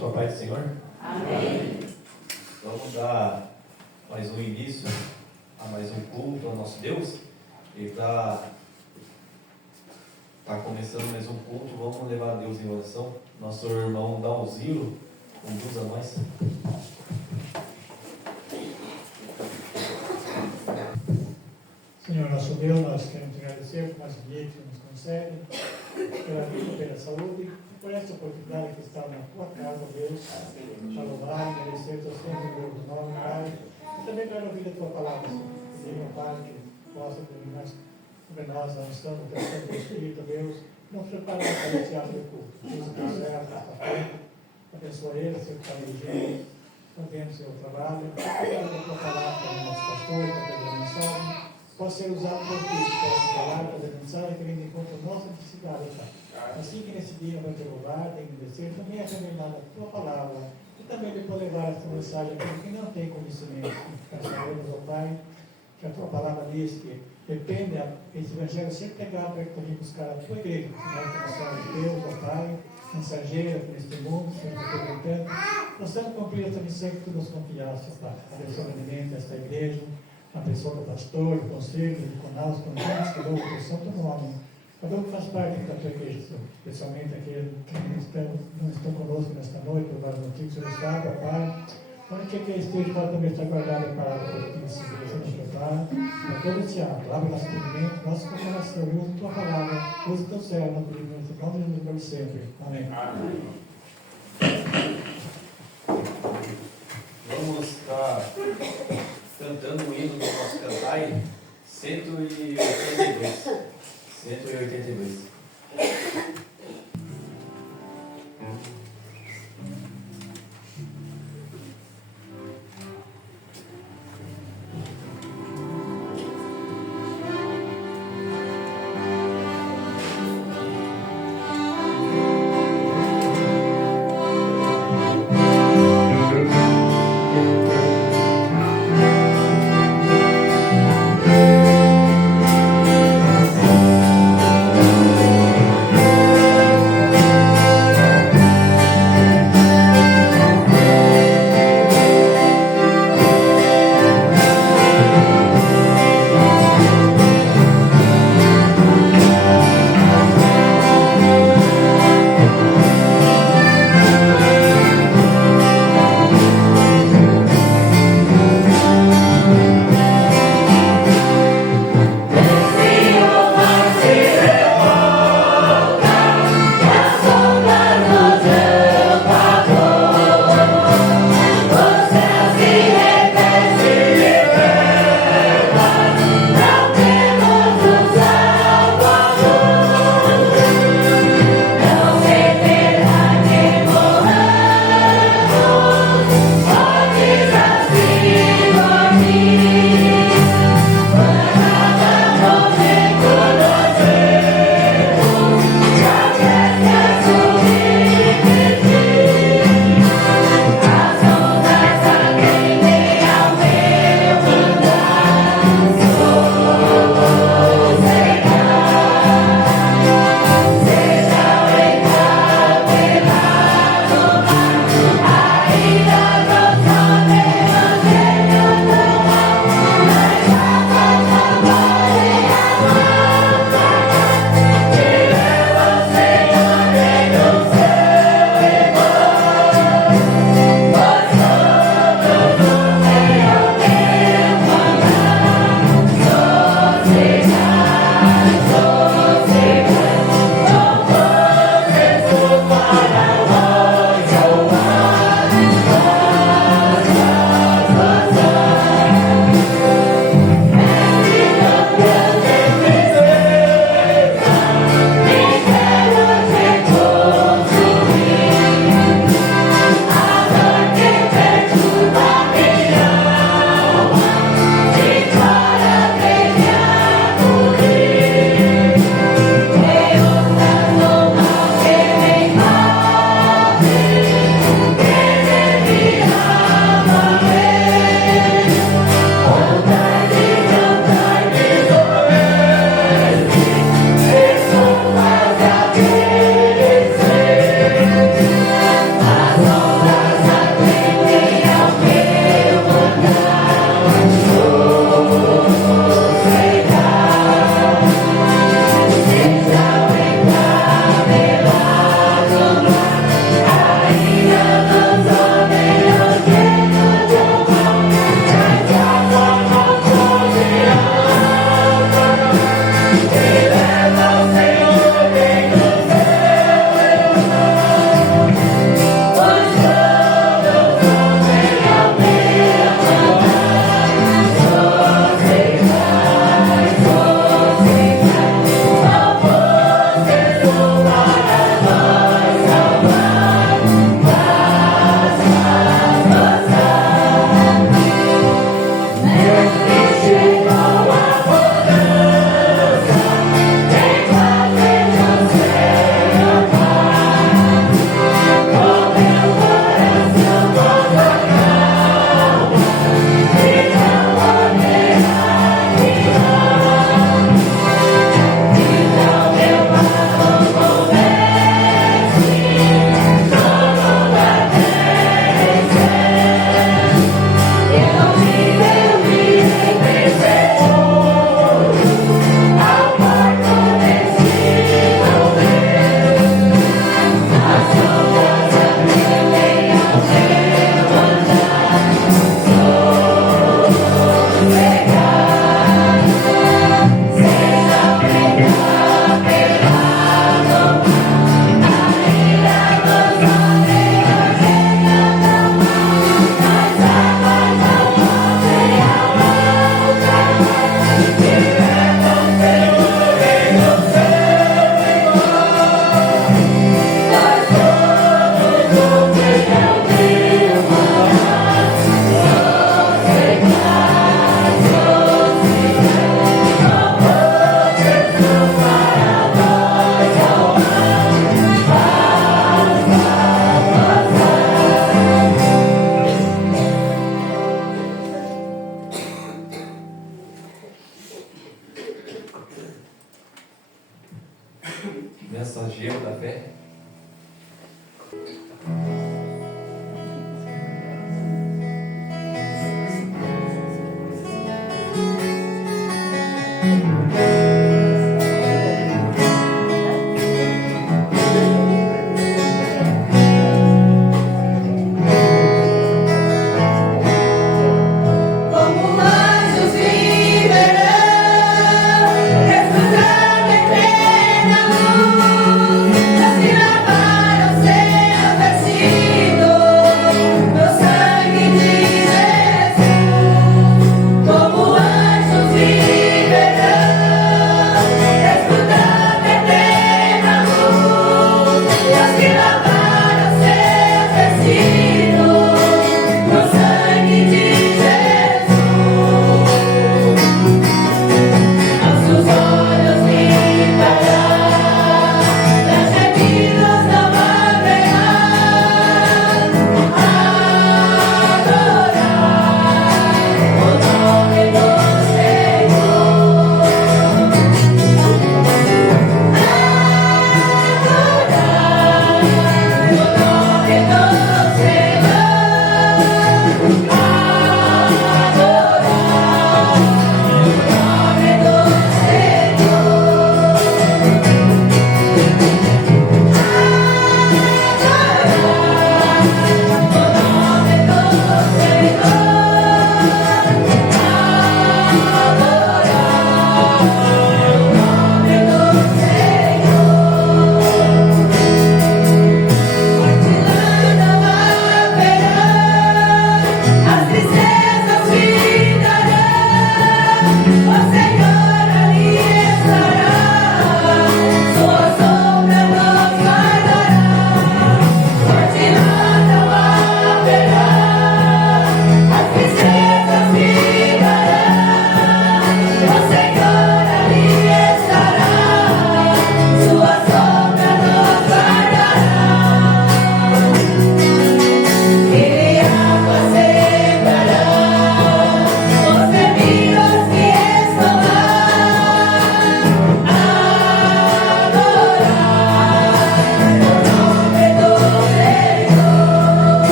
com a paz do Senhor? Amém. Vamos dar mais um início a mais um culto ao nosso Deus. E para começando mais um culto, vamos levar a Deus em oração. Nosso irmão Dalziro conduza nós. Senhor nosso Deus, nós queremos te agradecer por mais um dia que o Senhor nos concede, pela vida, pela saúde, e por essa oportunidade que está na tua casa, Deus, para louvar e agradecer teu santo Deus do nome, Pai, e também para ouvir a tua palavra, Senhor. Senhor, Pai, que possa terminar sobre nós a unção do teu Santo Espírito, Deus, nos preparar para esse ato do culto. Deus, o teu servo está à frente, abençoa ele, Senhor, que está dirigindo, mantendo o seu trabalho, para a tua palavra para o nosso pastor, para a mensagem. Pode ser usado por ti, posso falar, fazer mensagem que vem de encontro à nossa necessidade, Pai. Assim que nesse dia vai te louvar, te agradecer, também é revelada a tua palavra e também depois levar essa mensagem para quem não tem conhecimento. Nós sabemos, ó Pai, que a tua palavra diz que depende, esse evangelho sempre pegar para vir buscar a tua igreja, né? Que nós somos de Deus, ó Pai, mensageira aqui neste mundo, Senhor, aproveitando. Nós temos cumprir essa missão que tu nos confiaste, ó Pai. Abençoa grandemente esta igreja, a pessoa do pastor, do conselho, do conal, com todos que louvam o teu santo nome. Cada um que faz parte da tua igreja, Senhor, especialmente aqueles que não estão conosco nesta noite, por vários motivos, Senhor, sabe, Pai. Onde quer que esteja, pode também estar guardado para o que se nos prepara. Para todo esse ato, abre nosso entendimento, nosso coração, e usa a tua palavra, usa o teu céu, no nome de Jesus, para sempre. Amém. Amém. Vamos estar cantando o hino do nosso cantai 182. 182. Amém. mensageiro da fé. Assim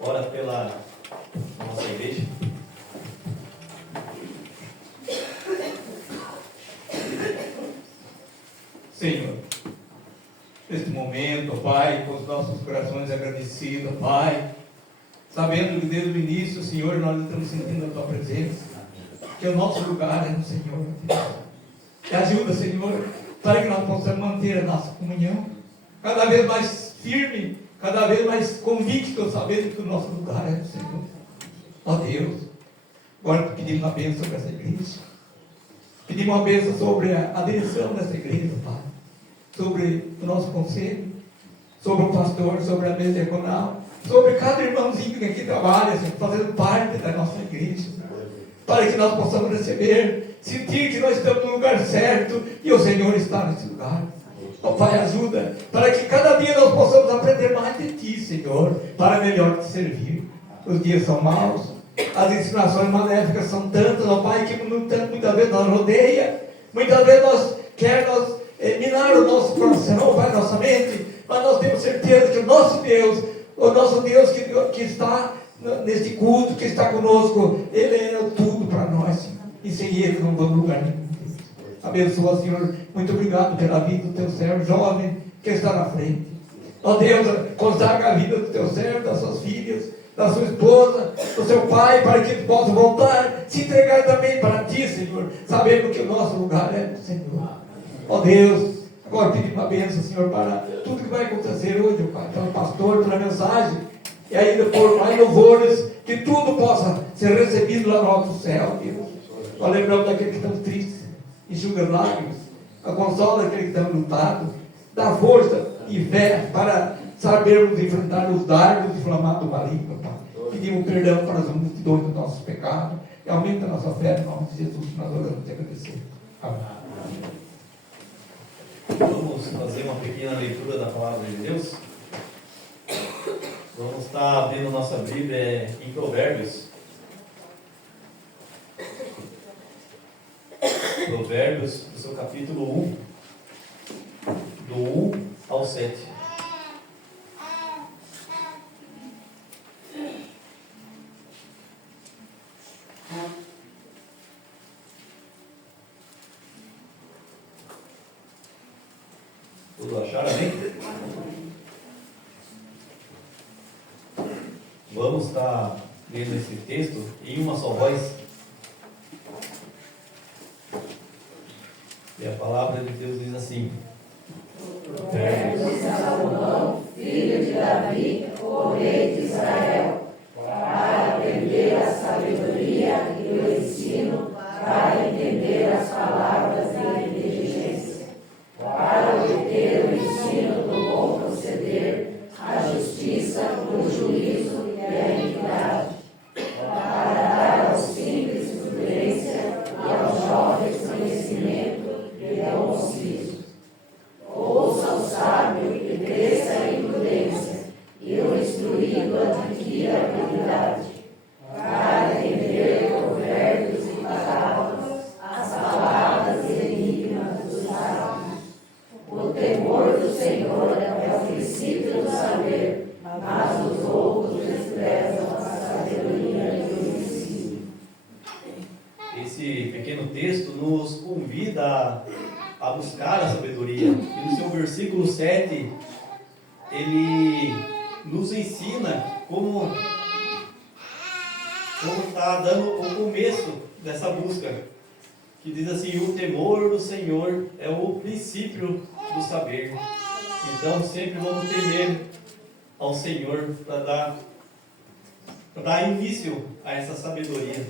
ora pela nossa igreja. Senhor, neste momento, Pai, com os nossos corações agradecidos, Pai, sabendo que desde o início, Senhor, nós estamos sentindo a Tua presença, que o nosso lugar é no Senhor, Deus. E ajuda, Senhor, para que nós possamos manter a nossa comunhão cada vez mais firme, cada vez mais convicto, sabendo que o nosso lugar é no Senhor. Ó Deus, agora pedimos uma bênção sobre essa igreja, pedimos uma bênção sobre a direção dessa igreja, Pai, sobre o nosso conselho, sobre o pastor, sobre a mesa diaconal, sobre cada irmãozinho que aqui trabalha, Senhor, fazendo parte da nossa igreja, para que nós possamos receber, sentir que nós estamos no lugar certo e o Senhor está nesse lugar. Ó Pai, ajuda, para que cada dia nós possamos aprender mais de Ti, Senhor, para melhor Te servir. Os dias são maus, as insinuações maléficas são tantas, ó Pai, que muitas vezes nós rodeia, muitas vezes nós queremos minar o nosso coração, Pai, nossa mente, mas nós temos certeza que o nosso Deus que está neste culto, que está conosco, Ele é tudo para nós, e sem Ele não vamos lugar nenhum. Abençoa, Senhor, muito obrigado pela vida do Teu servo jovem que está na frente. Ó Deus, consagra a vida do Teu servo, das suas filhas, da sua esposa, do seu pai, para que ele possa voltar, se entregar também para Ti, Senhor, sabendo que o nosso lugar é no Senhor. Ó Deus, agora pedimos uma bênção, Senhor, para tudo que vai acontecer hoje, Pai, pelo pastor, pela mensagem, e ainda por mais louvores, que tudo possa ser recebido lá no alto céu, Deus. Nós lembramos daqueles que estão tristes, enxuga lágrimas, a consola daqueles que estão lutados, dá força e fé para sabermos enfrentar os dardos inflamados do maligno, Pai. Pedimos perdão para as multidões dos nossos pecados e aumenta a nossa fé, em nome de Jesus, que nós oramos e agradecemos. Amém. Vamos fazer uma pequena leitura da palavra de Deus. Vamos estar abrindo nossa Bíblia em Provérbios. Provérbios, no seu capítulo 1, do 1 ao 7. Todos acharam, amém? Vamos estar lendo esse texto em uma só voz. E a palavra de Deus diz assim: Provérbios de Salomão, filho de Davi, o rei de Israel, para aprender a sabedoria e o ensino, para entender as palavras da inteligência, para obter o ensino do bom proceder, a justiça, o juízo e a equidade, para dar aos simples prudência e aos jovens conhecimento e bom juízo. Ouça o sábio e cresça em prudência, e o instruído adquira habilidade, para entender provérbios e parábolas, as palavras e enigmas dos sábios. O temor do Senhor é o princípio do saber, mas os outros desprezam a sabedoria e o ensino. Esse pequeno texto nos convida a buscar a sabedoria. E no seu versículo 7, ele nos ensina como está dando o começo dessa busca, que diz assim: o temor do Senhor é o princípio do saber. Então sempre vamos temer ao Senhor para dar início a essa sabedoria.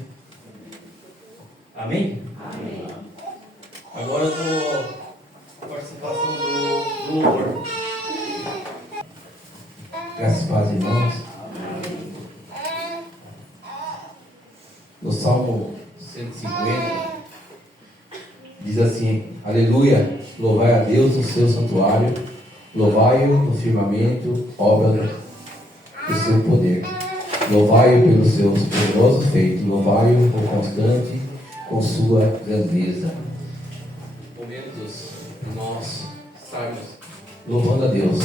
Amém? Amém. Agora a participação do louvor. Graças a Deus, irmãos. No Salmo 150, diz assim: Aleluia, louvai a Deus no seu santuário, louvai-o no firmamento, obra do seu poder. Louvai-o pelos seus poderosos feitos, louvai-o por constante com sua grandeza. Momentos de nós estarmos louvando a Deus.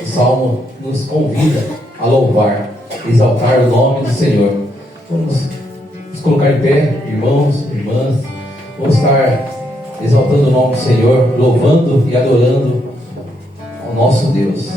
O Salmo nos convida a louvar, exaltar o nome do Senhor. Vamos nos colocar em pé, irmãos, irmãs. Vamos estar exaltando o nome do Senhor, louvando e adorando ao nosso Deus.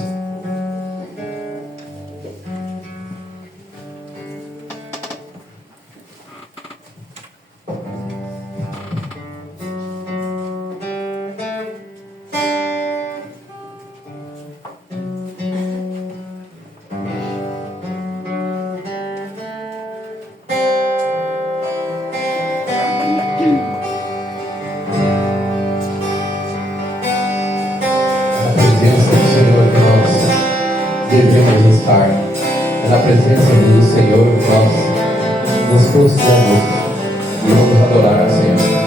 Devemos estar na presença do Senhor. Nós nos prostramos e vamos adorar a Senhor.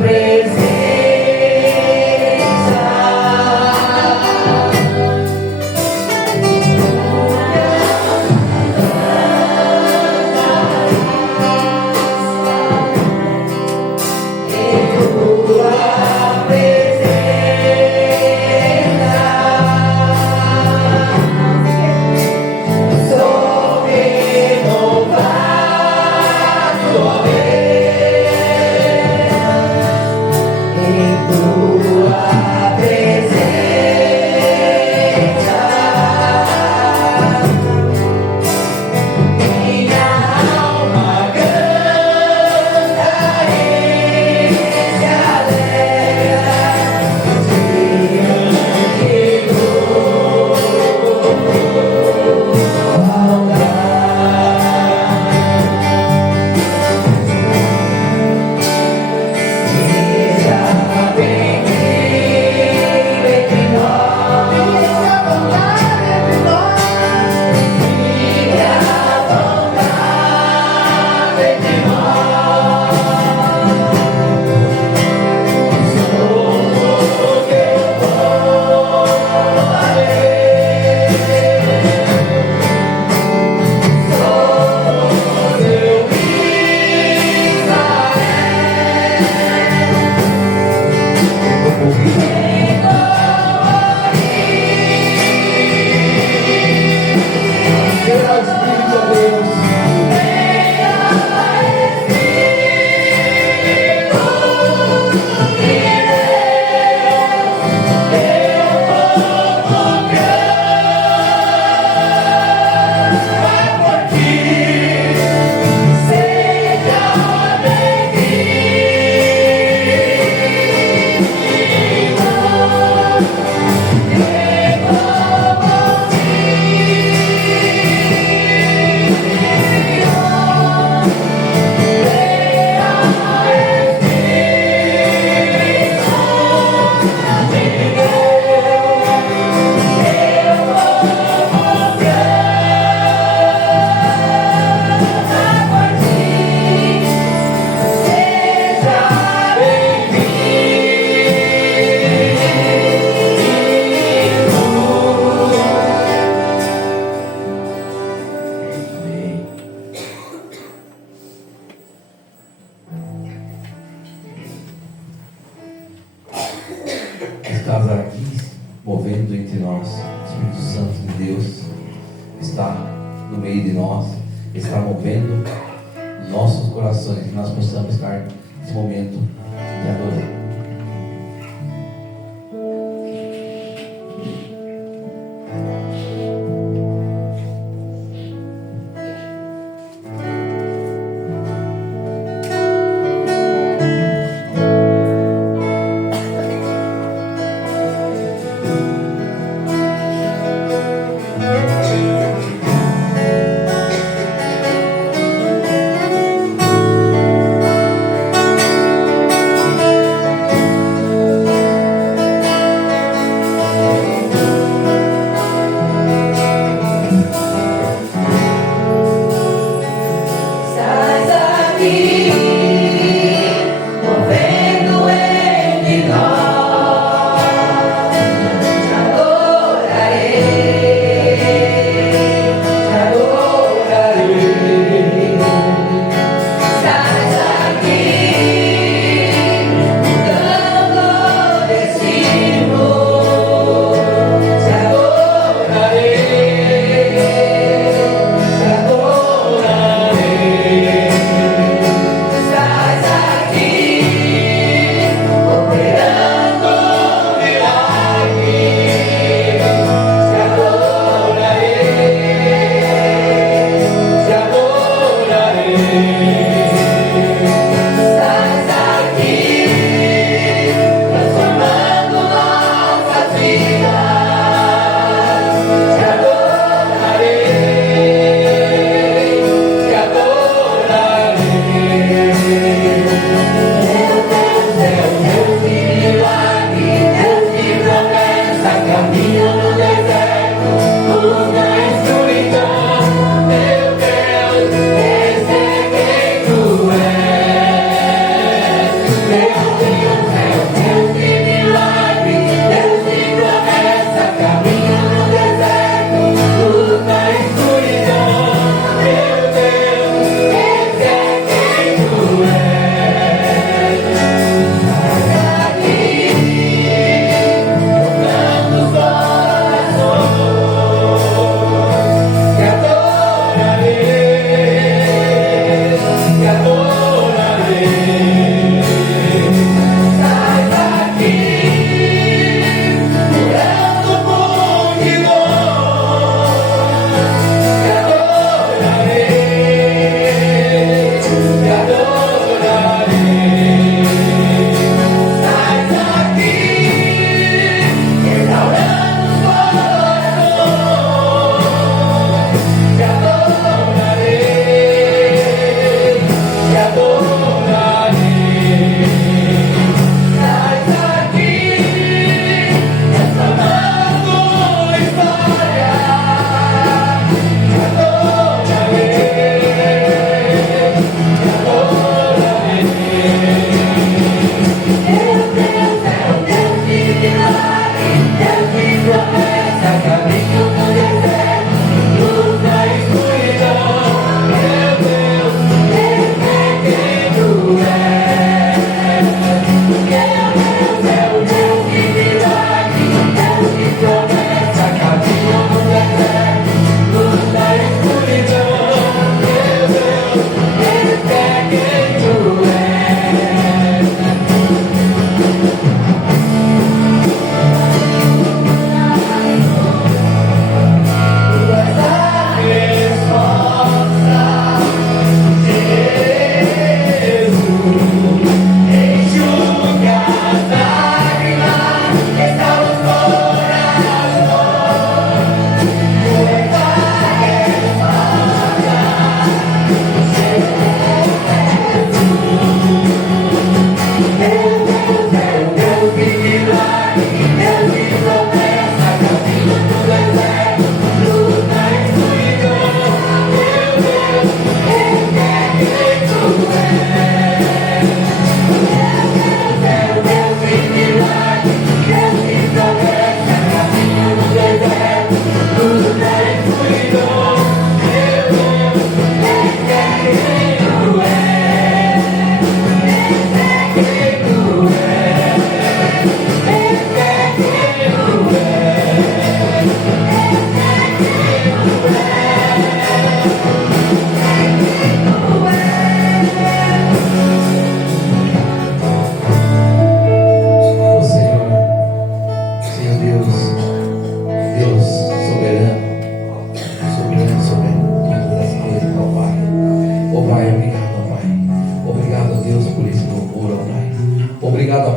Presença estás aqui movendo entre nós. O Espírito Santo de Deus está no meio de nós, está movendo nossos corações, que nós possamos estar nesse momento de adorar.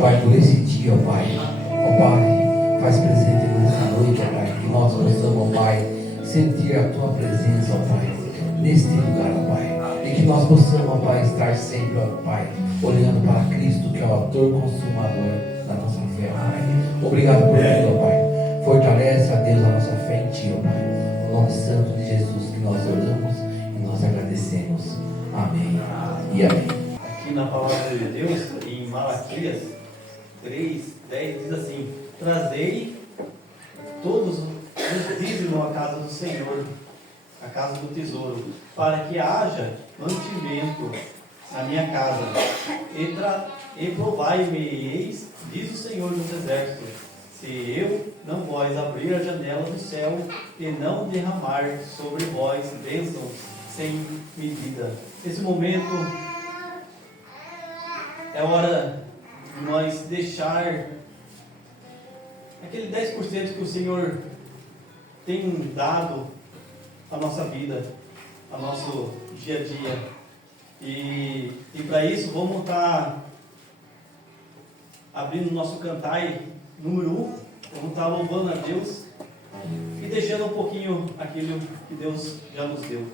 Pai, por esse dia, ó Pai. Ó Pai, faz presente nessa noite, ó Pai, que nós possamos, ó Pai, sentir a Tua presença, ó Pai, neste lugar, ó Pai. E que nós possamos, ó Pai, estar sempre, ó Pai, olhando para Cristo, que é o autor consumador da nossa fé, ó Pai. Obrigado por tudo, ó Pai. Fortalece, a Deus, a nossa fé em Ti, ó Pai. No nome santo de Jesus que nós oramos e nós agradecemos. Amém e amém. Aqui na palavra de Deus, em Malaquias 3:10, diz assim: trazei todos os dízimos à casa do Senhor, à casa do tesouro, para que haja mantimento na minha casa. E provai-me-eis, diz o Senhor dos Exércitos, se eu não vós abrir a janela do céu e não derramar sobre vós bênçãos sem medida. Nesse momento é hora de nós deixar aquele 10% que o Senhor tem dado à nossa vida, ao nosso dia a dia. E para isso vamos estar abrindo o nosso cantai número 1, vamos estar louvando a Deus e deixando um pouquinho aquilo que Deus já nos deu.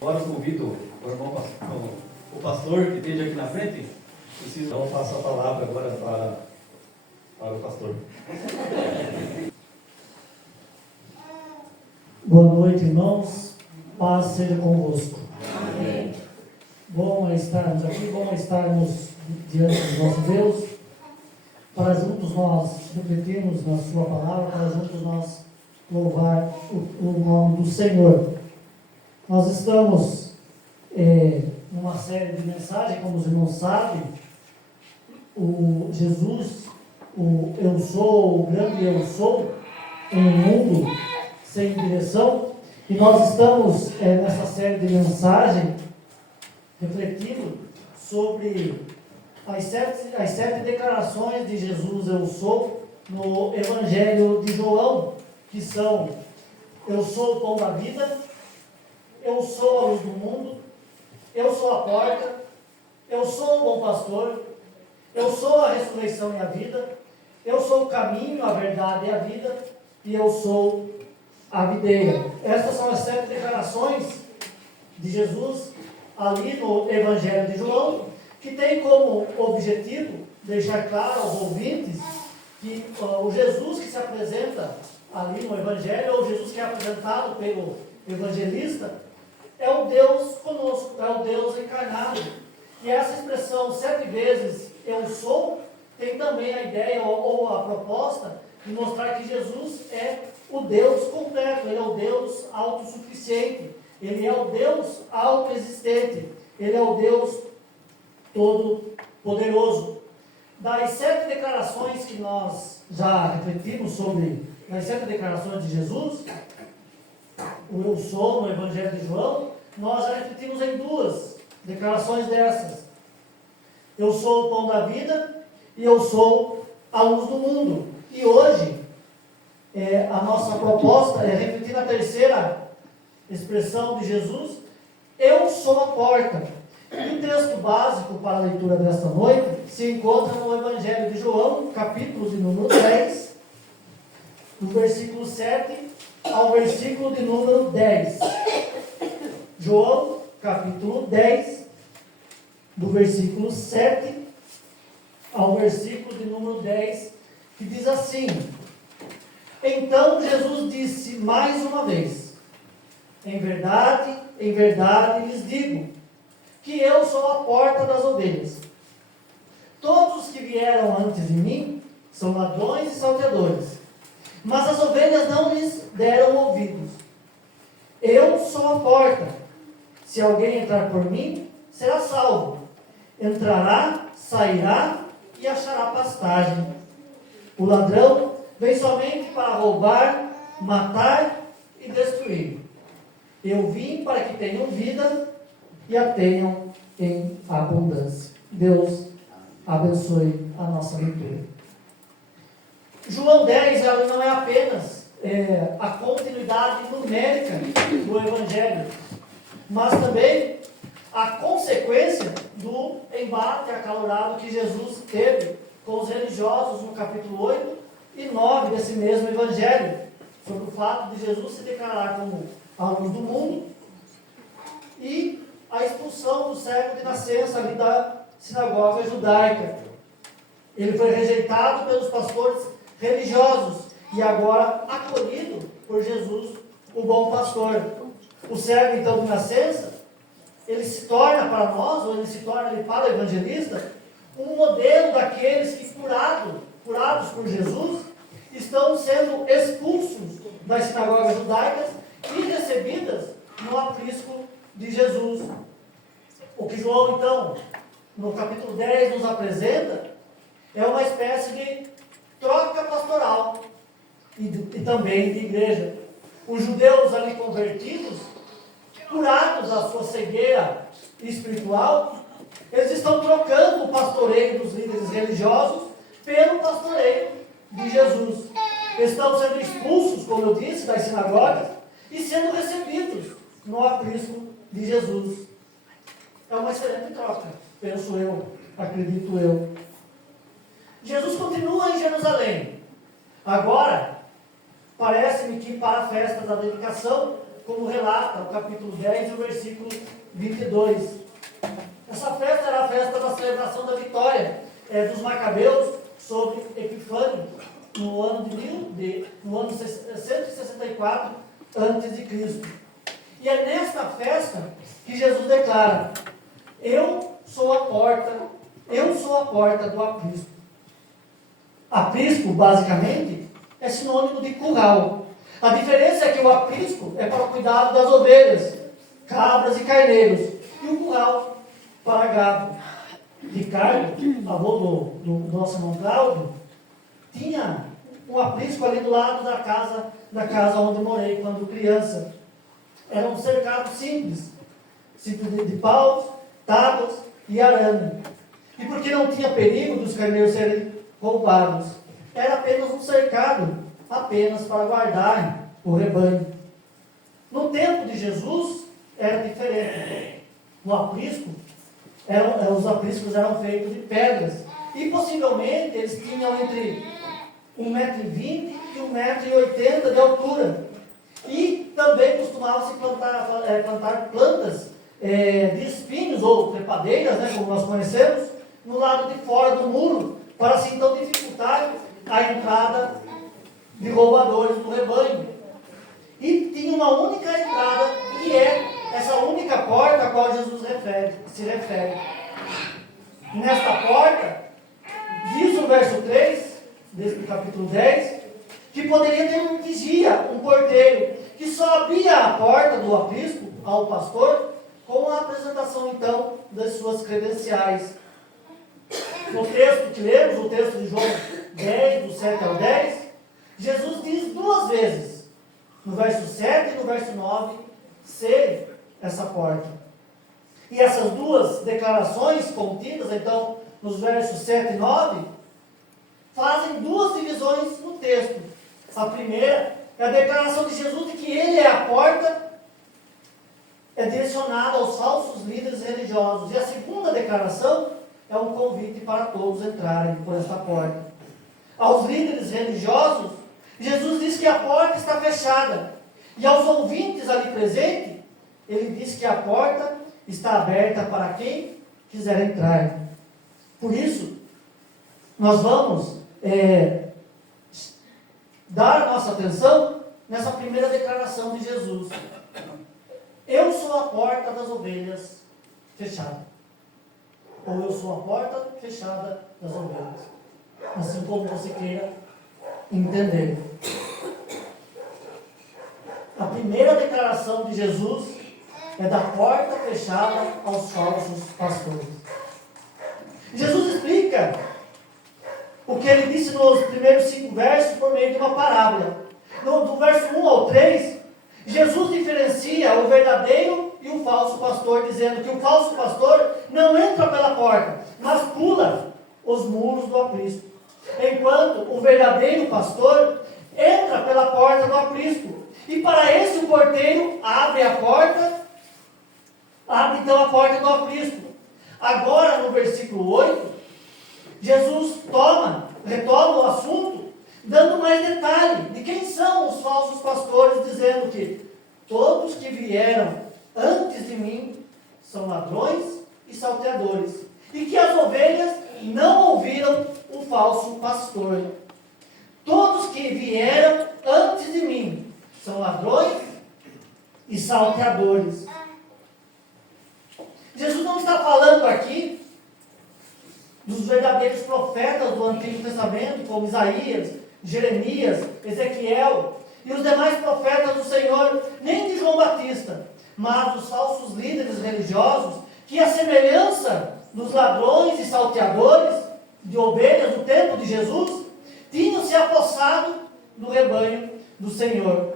Agora eu convido o irmão o pastor que esteja aqui na frente. Então eu passo a palavra agora para o pastor. Boa noite, irmãos. Paz seja convosco. Amém. Bom é estarmos aqui, bom é estarmos diante do nosso Deus, para juntos nós refletirmos na Sua palavra, para juntos nós louvar o nome do Senhor. Nós estamos numa série de mensagens, como os irmãos sabem, o Jesus, o Eu Sou, o grande Eu Sou, em um mundo sem direção, e nós estamos nessa série de mensagens refletindo sobre as sete declarações de Jesus Eu Sou no Evangelho de João, que são: eu sou o pão da vida, eu sou a luz do mundo, eu sou a porta, eu sou o bom pastor, eu sou a ressurreição e a vida, eu sou o caminho, a verdade e a vida, e eu sou a videira. Estas são as 7 declarações de Jesus ali no Evangelho de João, que tem como objetivo deixar claro aos ouvintes que o Jesus que se apresenta ali no Evangelho, ou o Jesus que é apresentado pelo evangelista, é o Deus conosco, é o Deus encarnado. E essa expressão 7 vezes eu sou, tem também a ideia ou a proposta de mostrar que Jesus é o Deus completo, Ele é o Deus autossuficiente. Ele é o Deus autoexistente. Ele é o Deus todo-poderoso. Das 7 declarações que nós já refletimos sobre, das 7 declarações de Jesus, o eu sou no Evangelho de João, nós já refletimos em 2 declarações dessas. Eu sou o pão da vida e eu sou a luz do mundo. E hoje, a nossa proposta é refletir na 3ª expressão de Jesus, eu sou a porta. E o texto básico para a leitura desta noite se encontra no Evangelho de João, capítulo de número 10, do versículo 7 ao versículo de número 10. João, capítulo 10, do versículo 7 ao versículo de número 10, que diz assim: Então Jesus disse mais uma vez, em verdade lhes digo, que eu sou a porta das ovelhas. Todos os que vieram antes de mim são ladrões e salteadores, mas as ovelhas não lhes deram ouvidos. Eu sou a porta. Se alguém entrar por mim, será salvo. Entrará, sairá e achará pastagem. O ladrão vem somente para roubar, matar e destruir. Eu vim para que tenham vida e a tenham em abundância. Deus abençoe a nossa leitura. João 10, ela não é apenas a continuidade numérica do Evangelho, mas também a consequência do embate acalorado que Jesus teve com os religiosos no capítulo 8 e 9 desse mesmo Evangelho, sobre o fato de Jesus se declarar como a luz do mundo e a expulsão do cego de nascença ali da sinagoga judaica. Ele foi rejeitado pelos pastores religiosos e agora acolhido por Jesus, o bom pastor. O cego, então, de nascença, ele se torna para nós, ou ele se torna ali para o evangelista, um modelo daqueles que, curados por Jesus, estão sendo expulsos das sinagogas judaicas e recebidas no aprisco de Jesus. O que João, então, no capítulo 10, nos apresenta é uma espécie de troca pastoral e também de igreja. Os judeus ali convertidos, curados da sua cegueira espiritual, eles estão trocando o pastoreio dos líderes religiosos pelo pastoreio de Jesus. Estão sendo expulsos, como eu disse, das sinagogas e sendo recebidos no aprisco de Jesus. É uma excelente troca, penso eu, acredito eu. Jesus continua em Jerusalém. Agora, parece-me que para a festa da dedicação, como relata o capítulo 10 e o versículo 22. Essa festa era a festa da celebração da vitória dos Macabeus sobre Epifânio, no ano 164 a.C. E é nesta festa que Jesus declara: eu sou a porta do aprisco. Aprisco, basicamente, é sinônimo de curral. A diferença é que o aprisco é para o cuidado das ovelhas, cabras e carneiros, e o curral para gado. Ricardo, avô do nosso irmão Cláudio, tinha um aprisco ali do lado da casa onde morei quando criança. Era um cercado simples de paus, tábuas e arame. E porque não tinha perigo dos carneiros serem roubados, era apenas um cercado, apenas para guardar o rebanho. No tempo de Jesus, era diferente. No aprisco, os apriscos eram feitos de pedras. E possivelmente eles tinham entre 1,20 m e 1,80 m de altura. E também costumava-se plantar plantas de espinhos ou trepadeiras, como nós conhecemos, no lado de fora do muro, para assim então dificultar a entrada de roubadores do rebanho. E tinha uma única entrada, que é essa única porta a qual Jesus se refere. E nesta porta, diz o verso 3, desse capítulo 10, que poderia ter um vigia, um porteiro, que só abria a porta do aprisco ao pastor com a apresentação, então, das suas credenciais. No texto que lemos, o texto de João 10, do 7 ao 10, Jesus diz 2 vezes, no verso 7 e no verso 9, ser essa porta. E essas 2 declarações contidas, então, nos versos 7 e 9, fazem 2 divisões no texto. A primeira é a declaração de Jesus de que Ele é a porta, é direcionada aos falsos líderes religiosos. E a segunda declaração é um convite para todos entrarem por esta porta. Aos líderes religiosos, Jesus diz que a porta está fechada. E aos ouvintes ali presentes, Ele diz que a porta está aberta para quem quiser entrar. Por isso, nós vamos dar nossa atenção nessa primeira declaração de Jesus. Eu sou a porta das ovelhas fechada. Ou eu sou a porta fechada das ovelhas. Assim como você queira entender. A primeira declaração de Jesus é da porta fechada aos falsos pastores. Jesus explica o que ele disse nos primeiros 5 versos por meio de uma parábola. Do verso 1 ao 3, Jesus diferencia o verdadeiro e o falso pastor, dizendo que o falso pastor não entra pela porta, mas pula os muros do aprisco, enquanto o verdadeiro pastor entra pela porta do aprisco. E para esse o porteiro abre então a porta do aprisco. Agora no versículo 8, Jesus retoma o assunto, dando mais detalhe de quem são os falsos pastores, dizendo que todos que vieram antes de mim são ladrões e salteadores, e que as ovelhas não ouviram o falso pastor. Todos que vieram antes de mim são ladrões e salteadores. Jesus não está falando aqui dos verdadeiros profetas do Antigo Testamento, como Isaías, Jeremias, Ezequiel e os demais profetas do Senhor, nem de João Batista, mas dos falsos líderes religiosos que, à semelhança dos ladrões e salteadores de ovelhas no tempo de Jesus, tinham se apossado do rebanho do Senhor.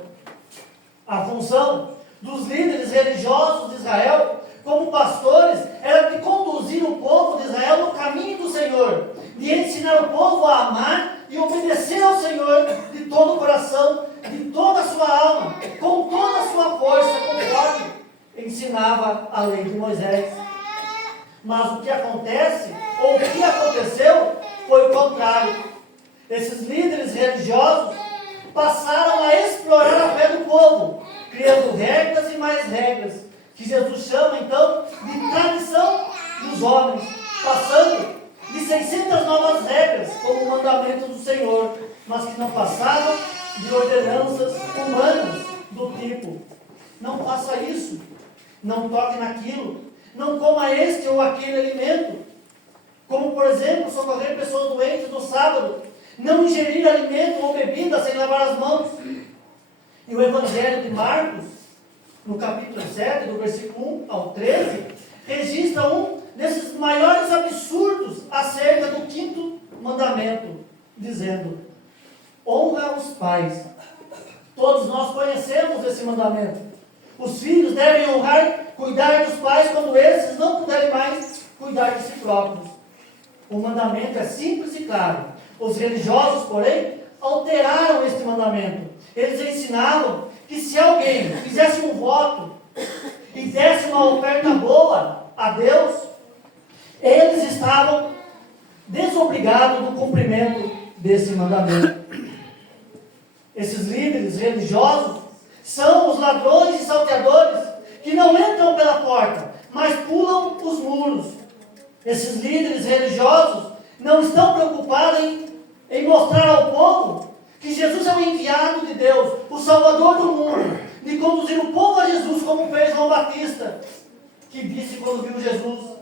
A função dos líderes religiosos de Israel como pastores era de conduzir o povo de Israel no caminho do Senhor, de ensinar o povo a amar e obedecer ao Senhor de todo o coração, de toda a sua alma, com toda a sua força, conforme ensinava a lei de Moisés. Mas o que acontece, ou o que aconteceu, foi o contrário. Esses líderes religiosos passaram a explorar a fé do povo, criando regras e mais regras, que Jesus chama então de tradição dos homens, passando de 600 novas regras como mandamento do Senhor, mas que não passavam de ordenanças humanas do tipo: não faça isso, não toque naquilo, não coma este ou aquele alimento, como por exemplo socorrer pessoas doentes no sábado, não ingerir alimento ou bebida sem lavar as mãos. E o Evangelho de Marcos, no capítulo 7, do versículo 1 ao 13, registra um desses maiores absurdos acerca do 5º mandamento, dizendo: honra os pais. Todos nós conhecemos esse mandamento. Os filhos devem honrar, cuidar dos pais quando esses não puderem mais cuidar de si próprios. O mandamento é simples e claro. Os religiosos, porém, alteraram este mandamento. Eles ensinavam que se alguém fizesse um voto e desse uma oferta boa a Deus, eles estavam desobrigados do cumprimento desse mandamento. Esses líderes religiosos são os ladrões e salteadores que não entram pela porta, mas pulam os muros. Esses líderes religiosos não estão preocupados em mostrar ao povo que Jesus é o enviado de Deus, o Salvador do mundo, de conduzir o povo a Jesus, como fez João Batista, que disse quando viu Jesus: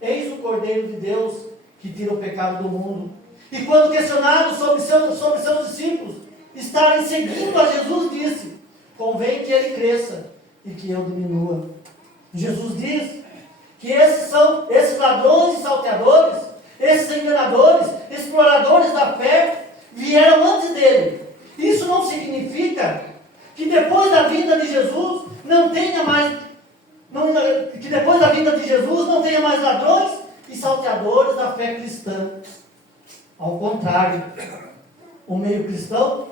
eis o Cordeiro de Deus que tira o pecado do mundo. E quando questionado sobre seus discípulos estarem seguindo a Jesus, disse: convém que ele cresça e que eu diminua. Jesus diz que esses ladrões e salteadores, esses enganadores, exploradores da fé, vieram antes dele. Isso não significa que depois da vinda de Jesus não tenha mais ladrões e salteadores da fé cristã. Ao contrário, o meio cristão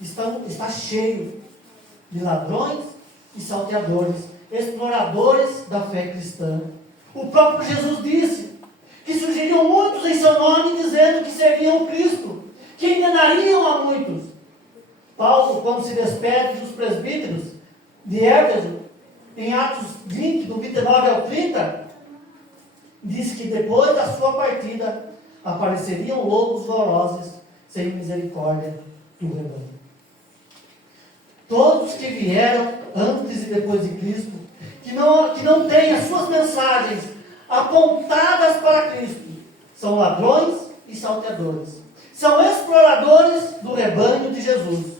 está cheio de ladrões e salteadores, exploradores da fé cristã. O próprio Jesus disse que surgiriam muitos em seu nome dizendo que seriam Cristo, que enganariam a muitos. Paulo, quando se despede dos presbíteros de Éfeso, em Atos 20, do 29 ao 30, diz que depois da sua partida apareceriam lobos ferozes sem misericórdia do rebanho. Todos que vieram antes e depois de Cristo, que não têm as suas mensagens apontadas para Cristo, são ladrões e salteadores. São exploradores do rebanho de Jesus.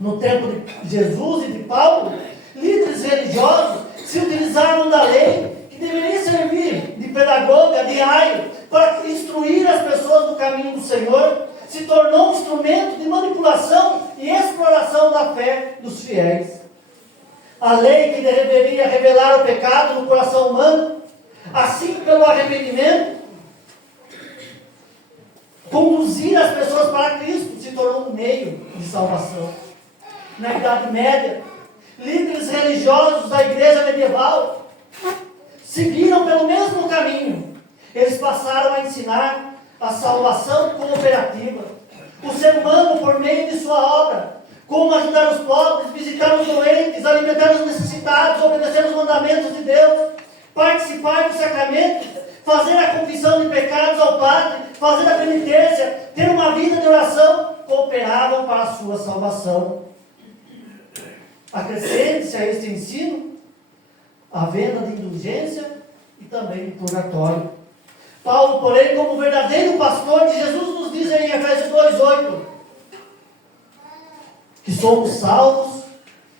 No tempo de Jesus e de Paulo, líderes religiosos se utilizaram da lei, que deveria servir de pedagoga, de aio, para instruir as pessoas no caminho do Senhor, se tornou um instrumento de manipulação e exploração da fé dos fiéis. A lei que deveria revelar o pecado no coração humano, assim pelo arrependimento, conduzir as pessoas para Cristo, se tornou um meio de salvação. Na Idade Média, líderes religiosos da igreja medieval seguiram pelo mesmo caminho. Eles passaram a ensinar a salvação cooperativa, o ser humano por meio de sua obra, como ajudar os pobres, visitar os doentes, alimentar os necessitados, obedecer os mandamentos de Deus, participar dos sacramentos, fazer a confissão de pecados ao Padre, fazer a penitência, ter uma vida de oração, cooperavam para a sua salvação. Acrescente-se a este ensino a venda de indulgência e também de purgatório. Paulo, porém, como verdadeiro pastor de Jesus, nos diz em Efésios 2:8 que somos salvos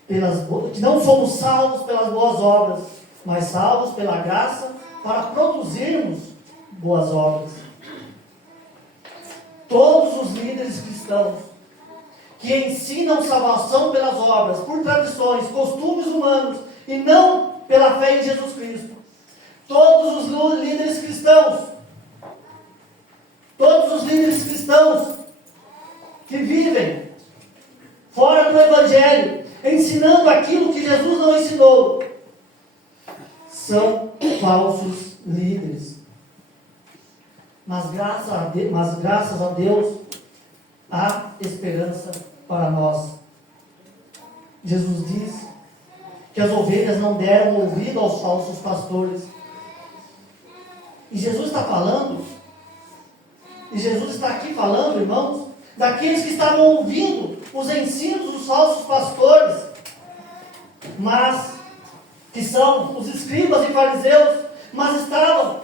que não somos salvos pelas boas obras, mas salvos pela graça para produzirmos boas obras. Todos os líderes cristãos que ensinam salvação pelas obras, por tradições, costumes humanos e não pela fé em Jesus Cristo. Todos os líderes cristãos que vivem fora do Evangelho, ensinando aquilo que Jesus não ensinou, são falsos líderes. Mas graças a Deus, há esperança para nós. Jesus diz que as ovelhas não deram ouvido aos falsos pastores. E Jesus está aqui falando, irmãos, daqueles que estavam ouvindo os ensinos dos falsos pastores, mas que são os escribas e fariseus, mas estavam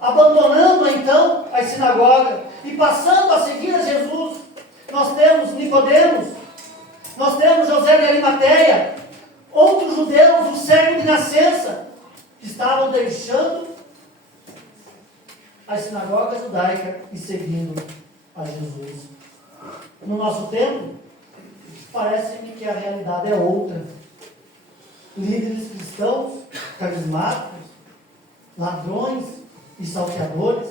abandonando então as sinagogas e passando a seguir a Jesus. Nós temos Nicodemos, nós temos José de Arimateia, outros judeus, o cego de nascença, que estavam deixando as sinagogas judaicas e seguindo a Jesus. No nosso tempo, parece-me que a realidade é outra. Líderes cristãos, carismáticos, ladrões e salteadores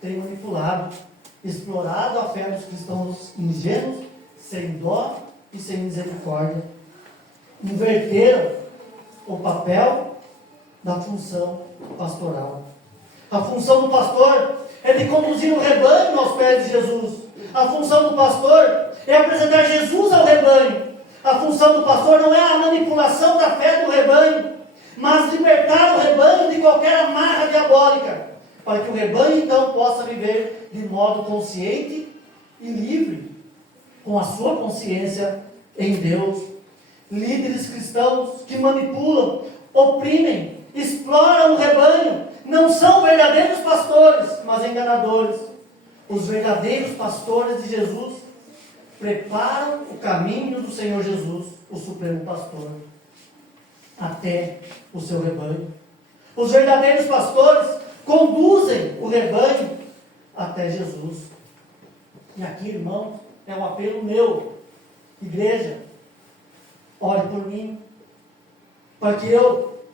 têm manipulado, explorado a fé dos cristãos ingênuos, sem dó e sem misericórdia. Inverteram o papel da função pastoral. A função do pastor é de conduzir o rebanho aos pés de Jesus. A função do pastor é apresentar Jesus ao rebanho. A função do pastor não é a manipulação da fé do rebanho, mas libertar o rebanho de qualquer amarra diabólica, para que o rebanho então possa viver de modo consciente e livre, com a sua consciência em Deus. Líderes cristãos que manipulam, oprimem, exploram o rebanho, não são verdadeiros pastores, mas enganadores. Os verdadeiros pastores de Jesus preparam o caminho do Senhor Jesus, o Supremo Pastor. até o seu rebanho. Os verdadeiros pastores conduzem o rebanho até Jesus. E aqui, irmão, é um apelo meu. Igreja, ore por mim, para que eu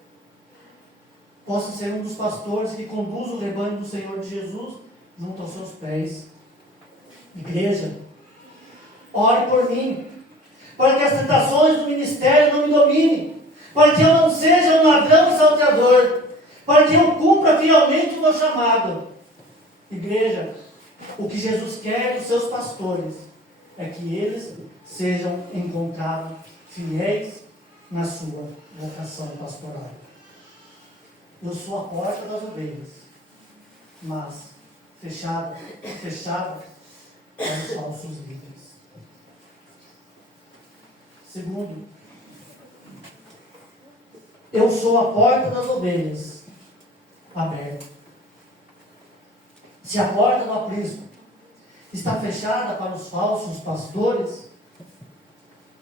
possa ser um dos pastores que conduz o rebanho do Senhor de Jesus junto aos seus pés. Igreja, ore por mim, para que as tentações do ministério não me dominem, para que eu não seja um ladrão e salteador, para que eu cumpra fielmente o meu chamado. Igreja, o que Jesus quer dos seus pastores é que eles sejam encontrados fiéis na sua vocação pastoral. Eu sou a porta das ovelhas, mas fechada para os falsos líderes. Segundo, eu sou a porta das ovelhas aberta. Se a porta do aprisco está fechada para os falsos pastores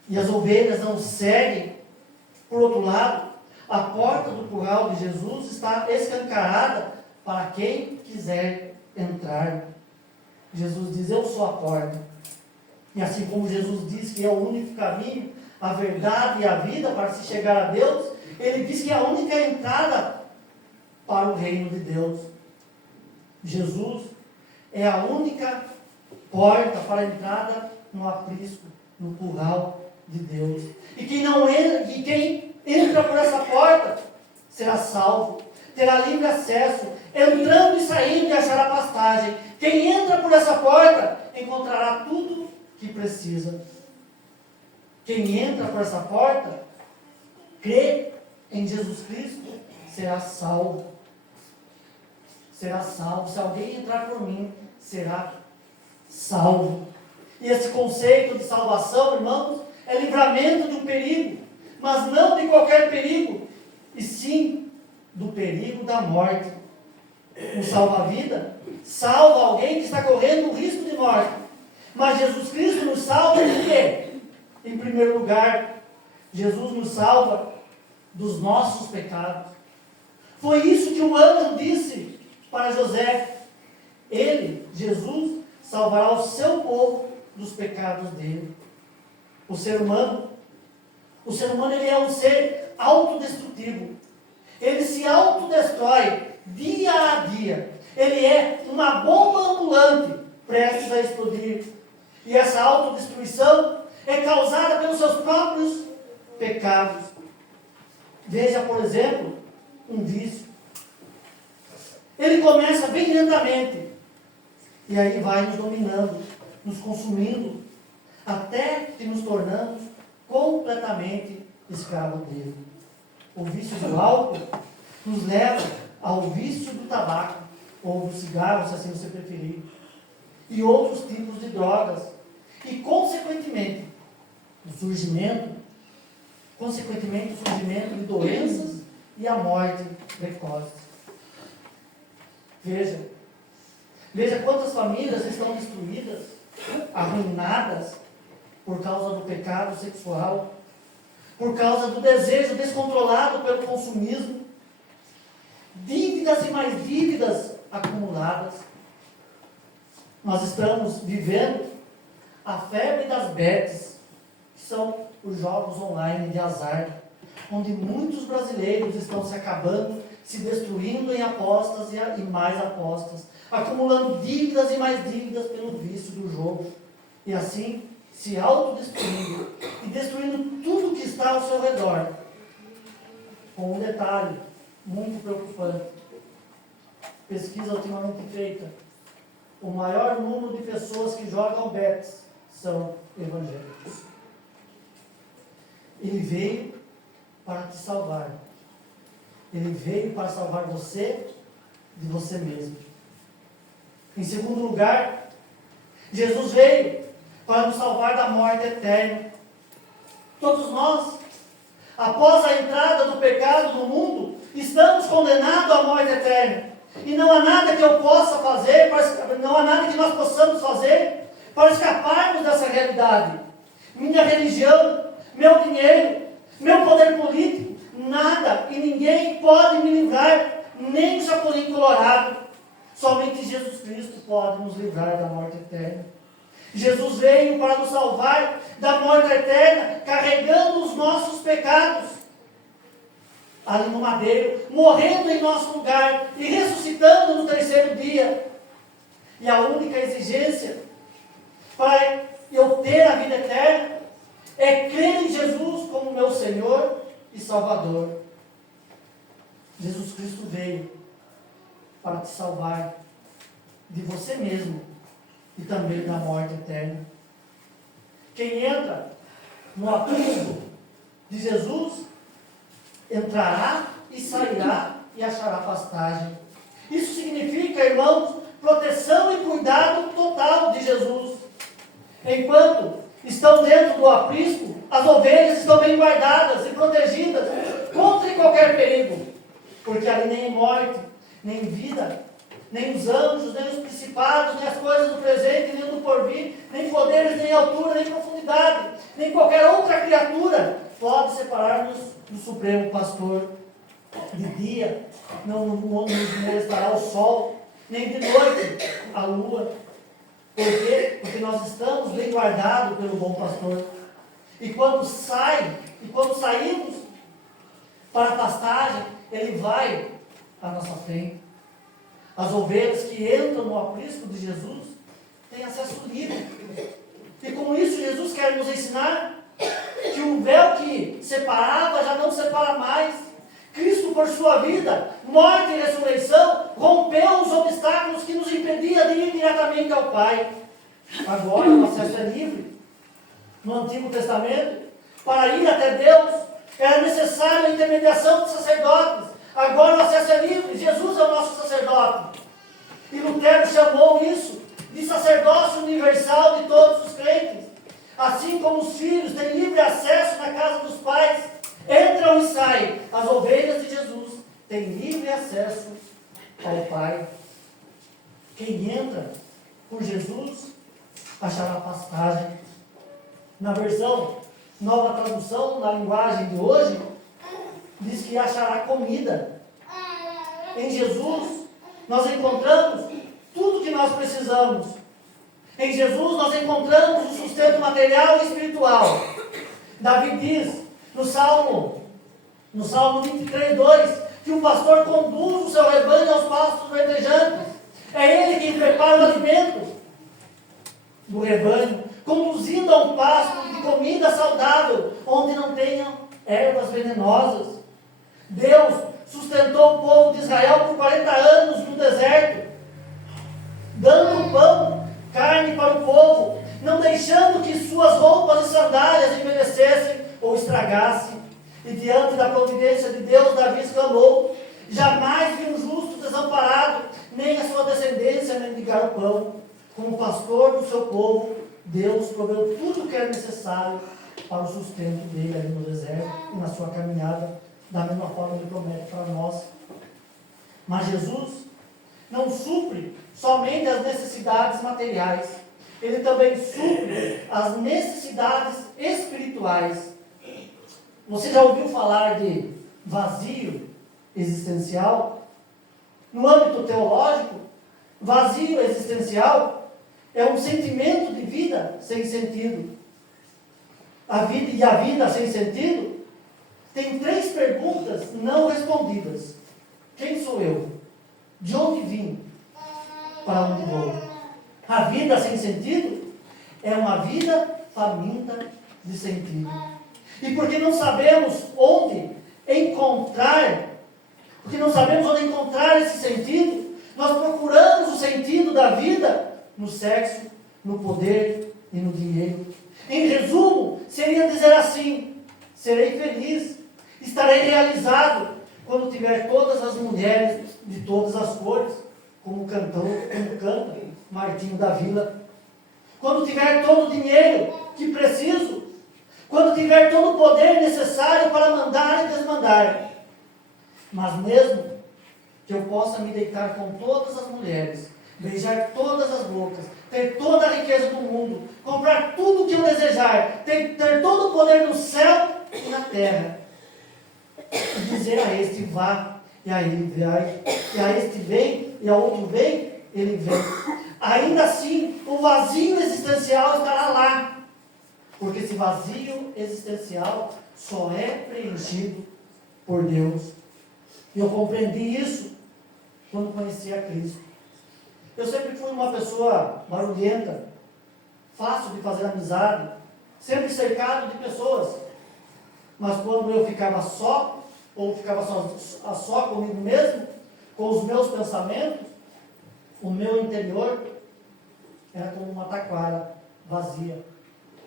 e as ovelhas não seguem, por outro lado, a porta do curral de Jesus está escancarada para quem quiser entrar. Jesus diz: eu sou a porta. E assim como Jesus diz que é o único caminho, a verdade e a vida para se chegar a Deus, ele diz que é a única entrada para o reino de Deus. Jesus é a única porta para a entrada no aprisco, no curral de Deus. E quem entra por essa porta será salvo, terá livre acesso, entrando e saindo e achará pastagem. Quem entra por essa porta encontrará tudo que precisa. Quem entra por essa porta, crê em Jesus Cristo, será salvo. Será salvo. Se alguém entrar por mim, será salvo. E esse conceito de salvação, irmãos, é livramento de um perigo, mas não de qualquer perigo, e sim do perigo da morte. O salva-vida salva alguém que está correndo um risco de morte. Mas Jesus Cristo nos salva de quê? Em primeiro lugar, Jesus nos salva dos nossos pecados. Foi isso que o anjo disse para José. Ele, Jesus, salvará o seu povo dos pecados dele. O ser humano ele é um ser autodestrutivo. Ele se autodestrói dia a dia. Ele é uma bomba ambulante prestes a explodir. E essa autodestruição é causada pelos seus próprios pecados. Veja, por exemplo, um vício. Ele começa bem lentamente, e aí vai nos dominando, nos consumindo, até que nos tornamos completamente escravos dele. O vício do álcool nos leva ao vício do tabaco, ou do cigarro, se assim você preferir, e outros tipos de drogas, e consequentemente o surgimento de doenças e a morte precoce. Veja quantas famílias estão destruídas, arruinadas, por causa do pecado sexual, por causa do desejo descontrolado pelo consumismo, dívidas e mais dívidas acumuladas. Nós estamos vivendo a febre das bets, que são os jogos online de azar, onde muitos brasileiros estão se acabando, se destruindo em apostas e mais apostas, acumulando dívidas e mais dívidas pelo vício do jogo, e assim se autodestruindo e destruindo tudo que está ao seu redor. Com um detalhe muito preocupante: pesquisa ultimamente feita, o maior número de pessoas que jogam bets são evangélicos. Ele veio para te salvar. Ele veio para salvar você de você mesmo. Em segundo lugar, Jesus veio para nos salvar da morte eterna. Todos nós, após a entrada do pecado no mundo, estamos condenados à morte eterna. E não há nada que eu possa fazer, não há nada que nós possamos fazer para escaparmos dessa realidade. Minha religião, meu dinheiro, meu poder político, nada e ninguém pode me livrar, nem o chapulim colorado. Somente Jesus Cristo pode nos livrar da morte eterna. Jesus veio para nos salvar da morte eterna, carregando os nossos pecados ali no madeiro, morrendo em nosso lugar e ressuscitando no terceiro dia. E a única exigência para eu ter a vida eterna é crer em Jesus como meu Senhor e Salvador. Jesus Cristo veio para te salvar de você mesmo e também da morte eterna. Quem entra no aprisco de Jesus entrará e sairá e achará pastagem. Isso significa, irmãos, proteção e cuidado total de Jesus. Enquanto estão dentro do aprisco, as ovelhas estão bem guardadas e protegidas contra qualquer perigo, porque ali nem morte, nem vida, nem os anjos, nem os principados, nem as coisas do presente, nem do porvir, nem poderes, nem altura, nem profundidade, nem qualquer outra criatura pode separar-nos do Supremo Pastor. De dia não nos molestará o sol, nem de noite a lua. Por quê? Porque nós estamos bem guardados pelo bom pastor. E quando saímos para a pastagem, ele vai à nossa frente. As ovelhas que entram no aprisco de Jesus têm acesso livre. E com isso Jesus quer nos ensinar que o véu que separava já não separa mais. Cristo, por sua vida, morte e ressurreição, rompeu os obstáculos que nos impediam de ir diretamente ao Pai. Agora o acesso é livre. No Antigo Testamento, para ir até Deus, era necessária a intermediação de sacerdotes. Agora o acesso é livre. Jesus é o nosso sacerdote. E Lutero chamou isso de sacerdócio universal de todos os crentes. Assim como os filhos têm livre acesso na casa dos pais, entram e saem, as ovelhas de Jesus têm livre acesso ao Pai. Quem entra por Jesus achará pastagem. Na versão Nova Tradução, na linguagem de hoje, diz que achará comida. Em Jesus nós encontramos tudo que nós precisamos. Em Jesus nós encontramos o sustento material e espiritual. Davi diz no Salmo 23, 2, que o pastor conduz o seu rebanho aos pastos verdejantes. É ele quem prepara o alimento do rebanho, conduzindo a um pasto de comida saudável, onde não tenham ervas venenosas. Deus sustentou o povo de Israel por 40 anos no deserto, dando pão, carne para o povo, não deixando que suas roupas e sandálias envelhecessem ou estragassem. E diante da providência de Deus, Davi exclamou: jamais vi um justo desamparado, nem a sua descendência mendigar o pão. Como pastor do seu povo, Deus proveu tudo o que era necessário para o sustento dele ali no deserto e na sua caminhada. Da mesma forma ele promete para nós. Mas Jesus não supre somente as necessidades materiais. Ele também supre as necessidades espirituais. Você já ouviu falar de vazio existencial? No âmbito teológico, vazio existencial é um sentimento de vida sem sentido. A vida sem sentido tem 3 perguntas não respondidas. Quem sou eu? De onde vim? Para onde vou? A vida sem sentido é uma vida faminta de sentido. E porque não sabemos onde encontrar esse sentido, nós procuramos o sentido da vida no sexo, no poder e no dinheiro. Em resumo, seria dizer assim: serei feliz, estarei realizado quando tiver todas as mulheres de todas as cores, como canta Martinho da Vila. Quando tiver todo o dinheiro que preciso, quando tiver todo o poder necessário para mandar e desmandar. Mas mesmo que eu possa me deitar com todas as mulheres, beijar todas as bocas, ter toda a riqueza do mundo, comprar tudo o que eu desejar, ter todo o poder no céu e na terra, e dizer a este vá, e a ele vai, e a este vem, e a outro vem, ele vem. Ainda assim, o vazio existencial estará lá, porque esse vazio existencial só é preenchido por Deus. E eu compreendi isso quando conheci a Cristo. Eu sempre fui uma pessoa barulhenta, fácil de fazer amizade, sempre cercado de pessoas. Mas quando eu ficava só, ou ficava só comigo mesmo, com os meus pensamentos, o meu interior era como uma taquara vazia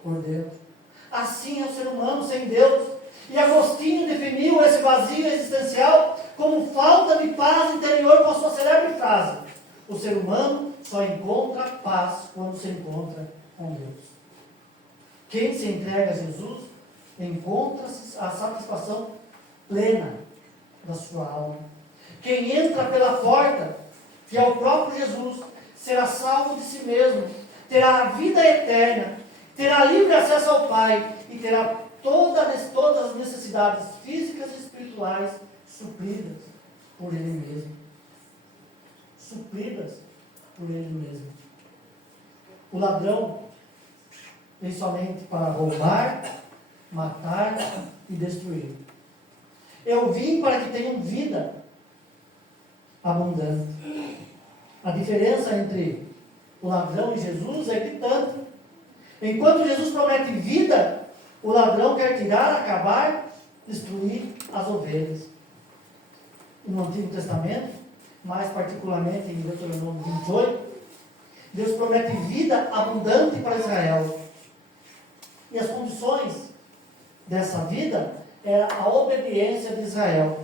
por dentro. Assim é o ser humano sem Deus. E Agostinho definiu esse vazio existencial como falta de paz interior com a sua célebre frase: o ser humano só encontra paz quando se encontra com Deus. Quem se entrega a Jesus encontra a satisfação plena da sua alma. Quem entra pela porta, que é o próprio Jesus, será salvo de si mesmo, terá a vida eterna, terá livre acesso ao Pai e terá todas as necessidades físicas e espirituais supridas por Ele mesmo. Supridas por Ele mesmo. O ladrão vem somente para roubar, matar e destruir. Eu vim para que tenham vida abundante. A diferença entre o ladrão e Jesus é gritante. Enquanto Jesus promete vida, o ladrão quer tirar, acabar, destruir as ovelhas. No Antigo Testamento, mais particularmente em Deuteronômio 28, Deus promete vida abundante para Israel. E as condições dessa vida era a obediência de Israel.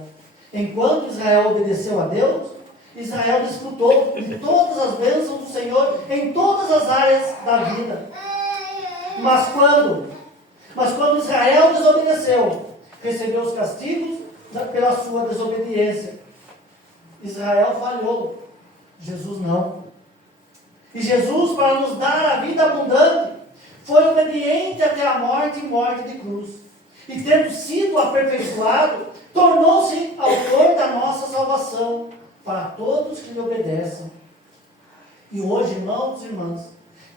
Enquanto Israel obedeceu a Deus, Israel desfrutou de todas as bênçãos do Senhor em todas as áreas da vida. Mas quando Israel desobedeceu, recebeu os castigos pela sua desobediência. Israel falhou, Jesus não. E Jesus, para nos dar a vida abundante, foi obediente até a morte e morte de cruz. E tendo sido aperfeiçoado, tornou-se autor da nossa salvação para todos que lhe obedecem. E hoje, irmãos e irmãs,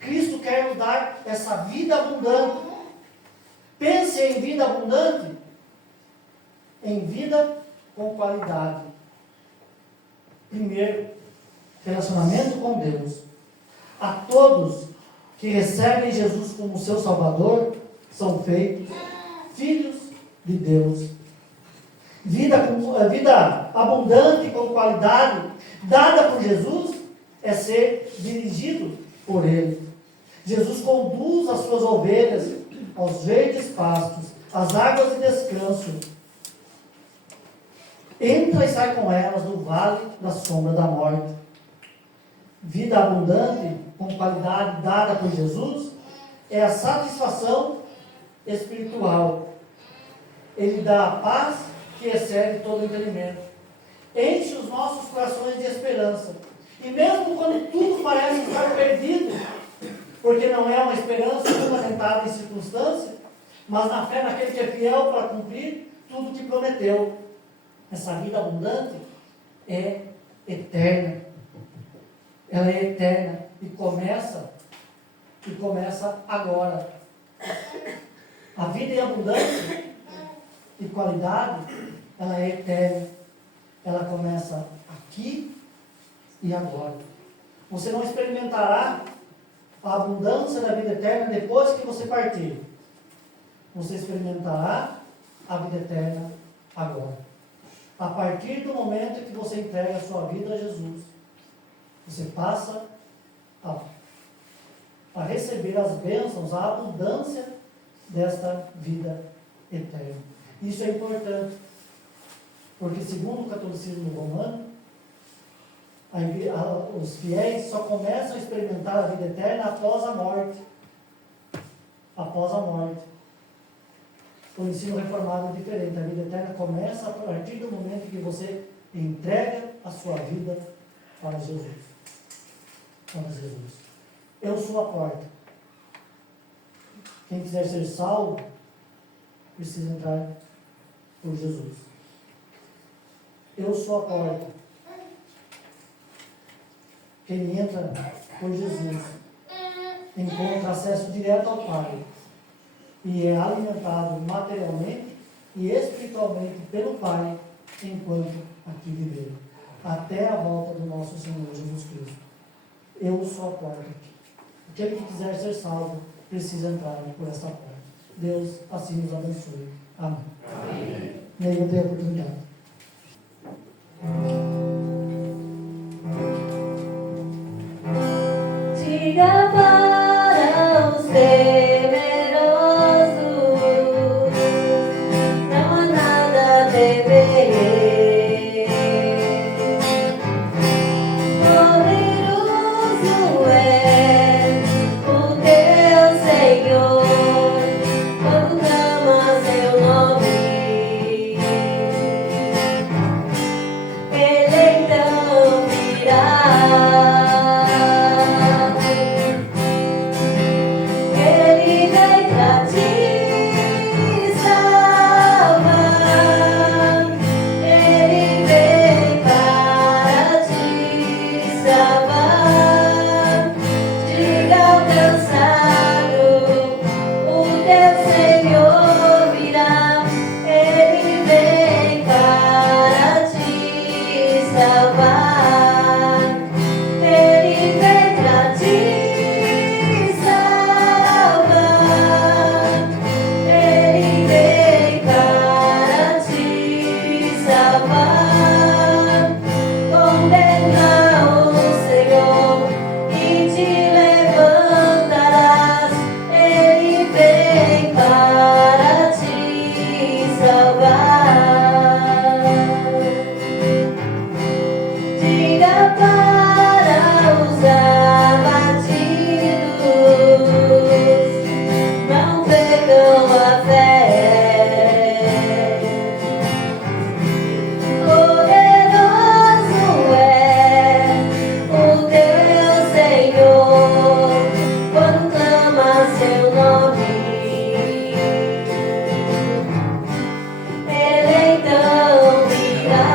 Cristo quer nos dar essa vida abundante. Pense em vida abundante, em vida com qualidade. Primeiro, relacionamento com Deus. A todos que recebem Jesus como seu Salvador são feitos filhos de Deus. Vida abundante com qualidade dada por Jesus é ser dirigido por Ele. Jesus conduz as suas ovelhas aos verdes pastos, às águas de descanso. Entra e sai com elas no vale da sombra da morte. Vida abundante com qualidade dada por Jesus é a satisfação espiritual. Ele dá a paz que excede todo entendimento. Enche os nossos corações de esperança. E mesmo quando tudo parece estar perdido, porque não é uma esperança fundamentada em circunstância, mas na fé naquele que é fiel para cumprir tudo o que prometeu. Essa vida abundante é eterna. Ela é eterna e começa agora. A vida em abundância e qualidade, ela é eterna. Ela começa aqui e agora. Você não experimentará a abundância da vida eterna depois que você partir. Você experimentará a vida eterna agora. A partir do momento em que você entrega a sua vida a Jesus, você passa a receber as bênçãos, a abundância desta vida eterna. Isso é importante, porque segundo o catolicismo romano, os fiéis só começam a experimentar a vida eterna após a morte. Após a morte. O ensino reformado é diferente. A vida eterna começa a partir do momento que você entrega a sua vida para Jesus. Para Jesus. Eu sou a porta. Quem quiser ser salvo, precisa entrar por Jesus. Eu sou a porta. Quem entra por Jesus encontra acesso direto ao Pai e é alimentado materialmente e espiritualmente pelo Pai enquanto aqui viver, até a volta do nosso Senhor Jesus Cristo. Eu sou a porta. Aquele que quiser ser salvo precisa entrar por essa porta. Deus assim nos abençoe. Amém. Amém. Nem ter oportunidade. Diga para os temerosos, não há nada a temer. Poderoso é o teu Senhor, quando clamas seu nome. Ele então virá. Ele vem pra te salvar. Ele vem para te salvar. Diga ao cansado, o teu Senhor virá. Ele vem para te salvar. Ele vem pra te salvar. Ele vem para te salvar. Condena o Senhor e te levantarás. Ele vem para te salvar. Diga para os abatidos, não percam a fé. Poderoso é o teu Senhor, quando clama seu nome. Ele então virá.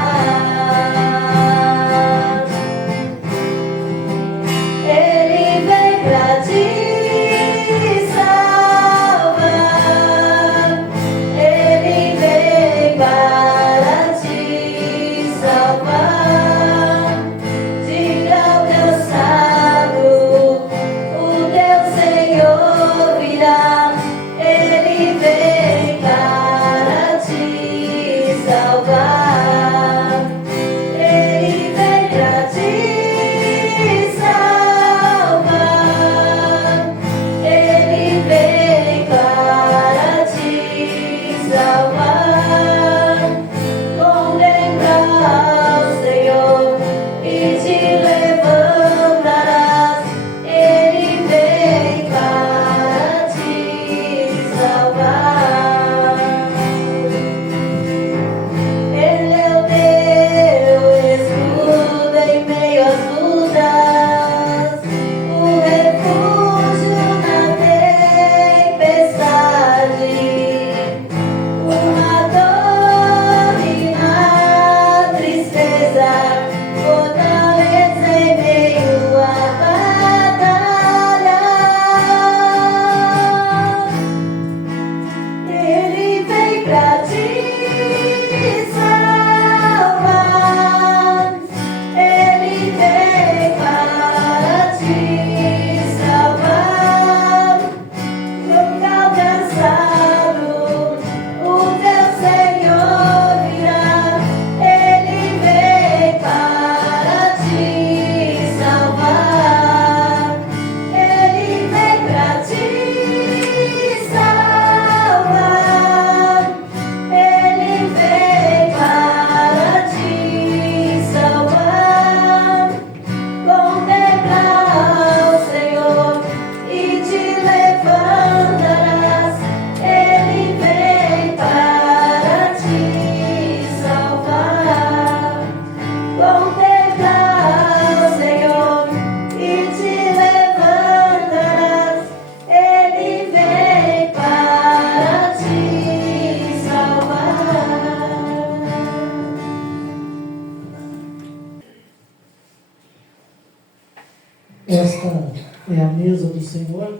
Esta é a mesa do Senhor,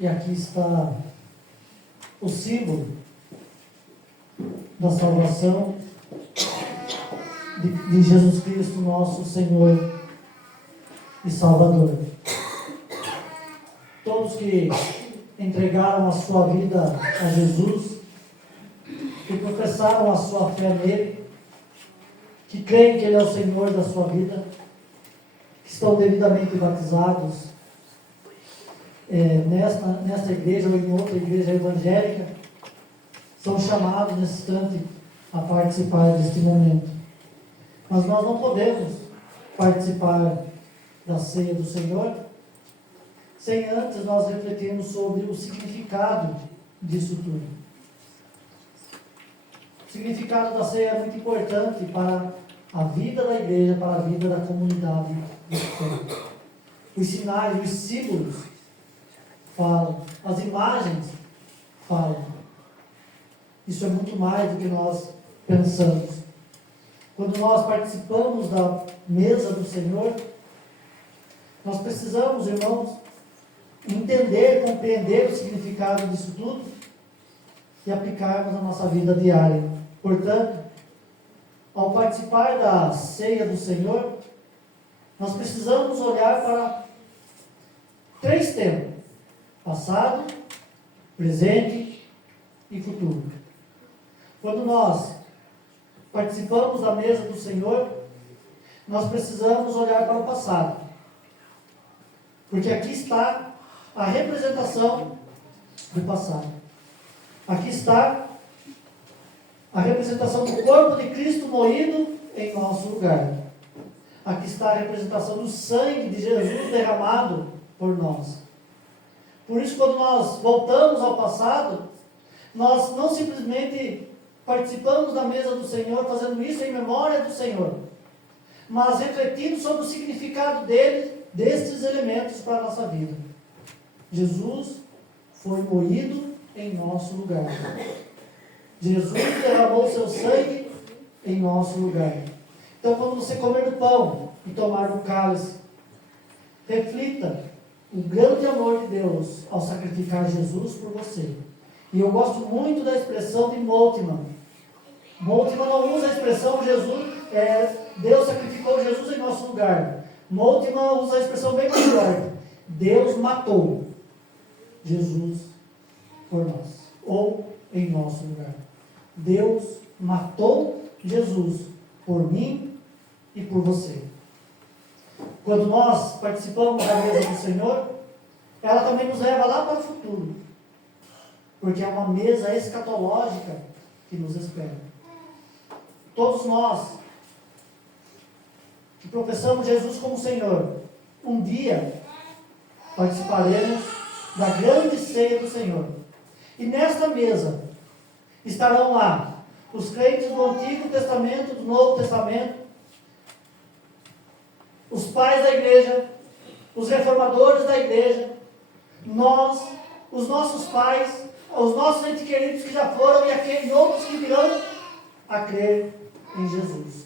e aqui está o símbolo da salvação de Jesus Cristo, nosso Senhor e Salvador. Todos que entregaram a sua vida a Jesus, que professaram a sua fé nele, que creem que Ele é o Senhor da sua vida, que estão devidamente batizados nesta igreja ou em outra igreja evangélica, são chamados nesse instante a participar deste momento. Mas nós não podemos participar da ceia do Senhor sem antes nós refletirmos sobre o significado disso tudo. O significado da ceia é muito importante para a vida da igreja, para a vida da comunidade cristã. Os sinais, os símbolos falam, as imagens falam. Isso é muito mais do que nós pensamos. Quando nós participamos da mesa do Senhor, nós precisamos, irmãos, entender, compreender o significado disso tudo e aplicarmos na nossa vida diária. Portanto, ao participar da ceia do Senhor, nós precisamos olhar para 3 temas: passado, presente e futuro. Quando nós participamos da mesa do Senhor, nós precisamos olhar para o passado, porque aqui está a representação do passado. Aqui está a representação do corpo de Cristo moído em nosso lugar. Aqui está a representação do sangue de Jesus derramado por nós. Por isso, quando nós voltamos ao passado, nós não simplesmente participamos da mesa do Senhor, fazendo isso em memória do Senhor, mas refletindo sobre o significado destes elementos para a nossa vida. Jesus foi moído em nosso lugar. Jesus derramou seu sangue em nosso lugar. Então, quando você comer do pão e tomar do cálice, reflita o grande amor de Deus ao sacrificar Jesus por você. E eu gosto muito da expressão de Moltmann. Moltmann não usa a expressão Deus sacrificou Jesus em nosso lugar. Moltmann usa a expressão bem mais forte: Deus matou Jesus por nós, ou em nosso lugar. Deus matou Jesus por mim e por você. Quando nós participamos da mesa do Senhor, ela também nos leva lá para o futuro, porque é uma mesa escatológica que nos espera. Todos nós que professamos Jesus como Senhor, um dia participaremos da grande ceia do Senhor. E nesta mesa estarão lá os crentes do Antigo Testamento, do Novo Testamento, os pais da igreja, os reformadores da igreja, nós, os nossos pais, os nossos entes queridos que já foram e outros que virão a crer em Jesus.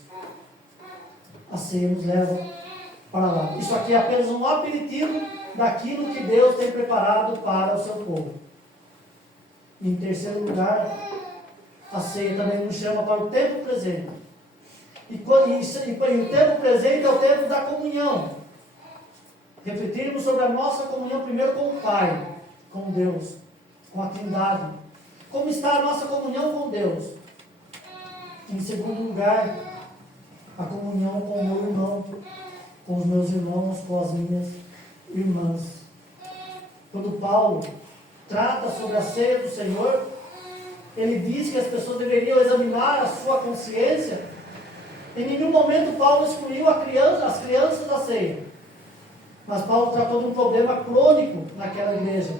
A ceia nos leva para lá. Isso aqui é apenas um aperitivo daquilo que Deus tem preparado para o seu povo. E em terceiro lugar, a ceia também nos chama para o tempo presente. E o tempo presente é o tempo da comunhão. Refletirmos sobre a nossa comunhão primeiro com o Pai, com Deus, com a Trindade. Como está a nossa comunhão com Deus? Em segundo lugar, a comunhão com o meu irmão, com os meus irmãos, com as minhas irmãs. Quando Paulo trata sobre a ceia do Senhor, ele diz que as pessoas deveriam examinar a sua consciência. Em nenhum momento Paulo excluiu as crianças da ceia. Mas Paulo tratou de um problema crônico naquela igreja,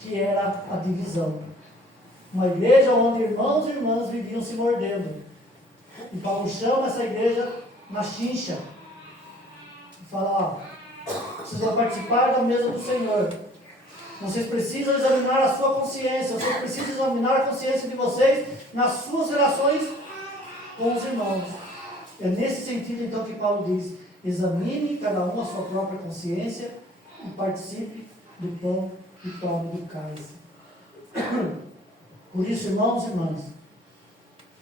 que era a divisão. Uma igreja onde irmãos e irmãs viviam se mordendo. E Paulo chama essa igreja na chincha. E fala, vocês vão participar da mesa do Senhor. Vocês precisam examinar a sua consciência. Vocês precisam examinar a consciência de vocês nas suas relações com os irmãos. É nesse sentido, então, que Paulo diz Examine cada um a sua própria consciência e participe do pão e tome do cálice. Por isso, irmãos e irmãs,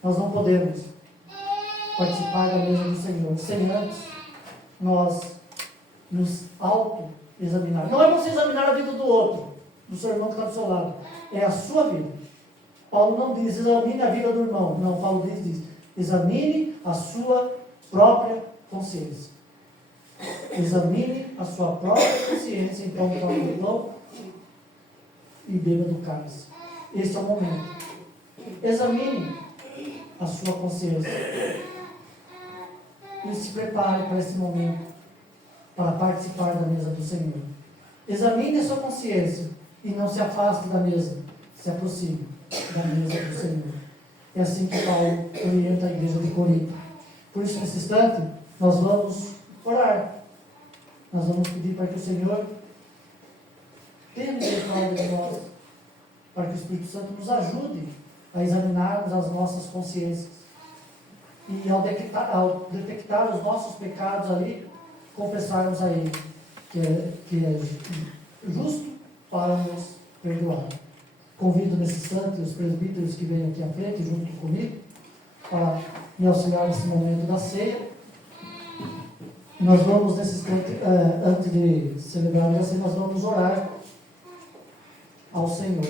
nós não podemos participar da mesa do Senhor sem antes nós nos auto-examinar. Não é você examinar a vida do outro, do seu irmão que está do seu lado, é a sua vida. Paulo não diz, examine a vida do irmão. Não, Paulo diz, examine a sua própria consciência. Examine a sua própria consciência, então tome o pão e beba do cálice. Este é o momento. Examine a sua consciência e se prepare para esse momento, para participar da mesa do Senhor. Examine a sua consciência e não se afaste da mesa, se aproxime da mesa do Senhor. É assim que Paulo orienta a igreja de Corinto. Por isso, nesse instante, nós vamos orar. Nós vamos pedir para que o Senhor tenha misericórdia de nós, para que o Espírito Santo nos ajude a examinarmos as nossas consciências. E ao detectar os nossos pecados ali, confessarmos a Ele, que é justo para nos perdoar. Convido nesse instante os presbíteros que venham aqui à frente, junto comigo, para me auxiliar nesse momento da ceia. Nós vamos, nesse instante, antes de celebrar a ceia, nós vamos orar ao Senhor.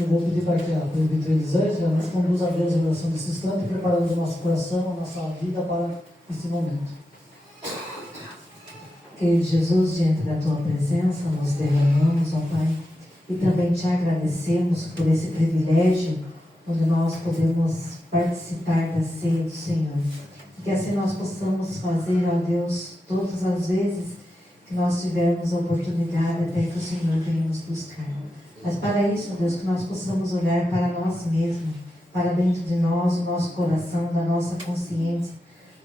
Eu vou pedir para que a presbítera Elisângela nos conduza a Deus em oração desse instante, preparando o nosso coração, a nossa vida para esse momento. Querido Jesus, diante da Tua presença, nos derramamos, ó Pai, e também Te agradecemos por esse privilégio, onde nós podemos participar da ceia do Senhor. E que assim nós possamos fazer, ó Deus, todas as vezes que nós tivermos a oportunidade, até que o Senhor venha nos buscar. Mas para isso, Deus, que nós possamos olhar para nós mesmos, para dentro de nós, o nosso coração, da nossa consciência,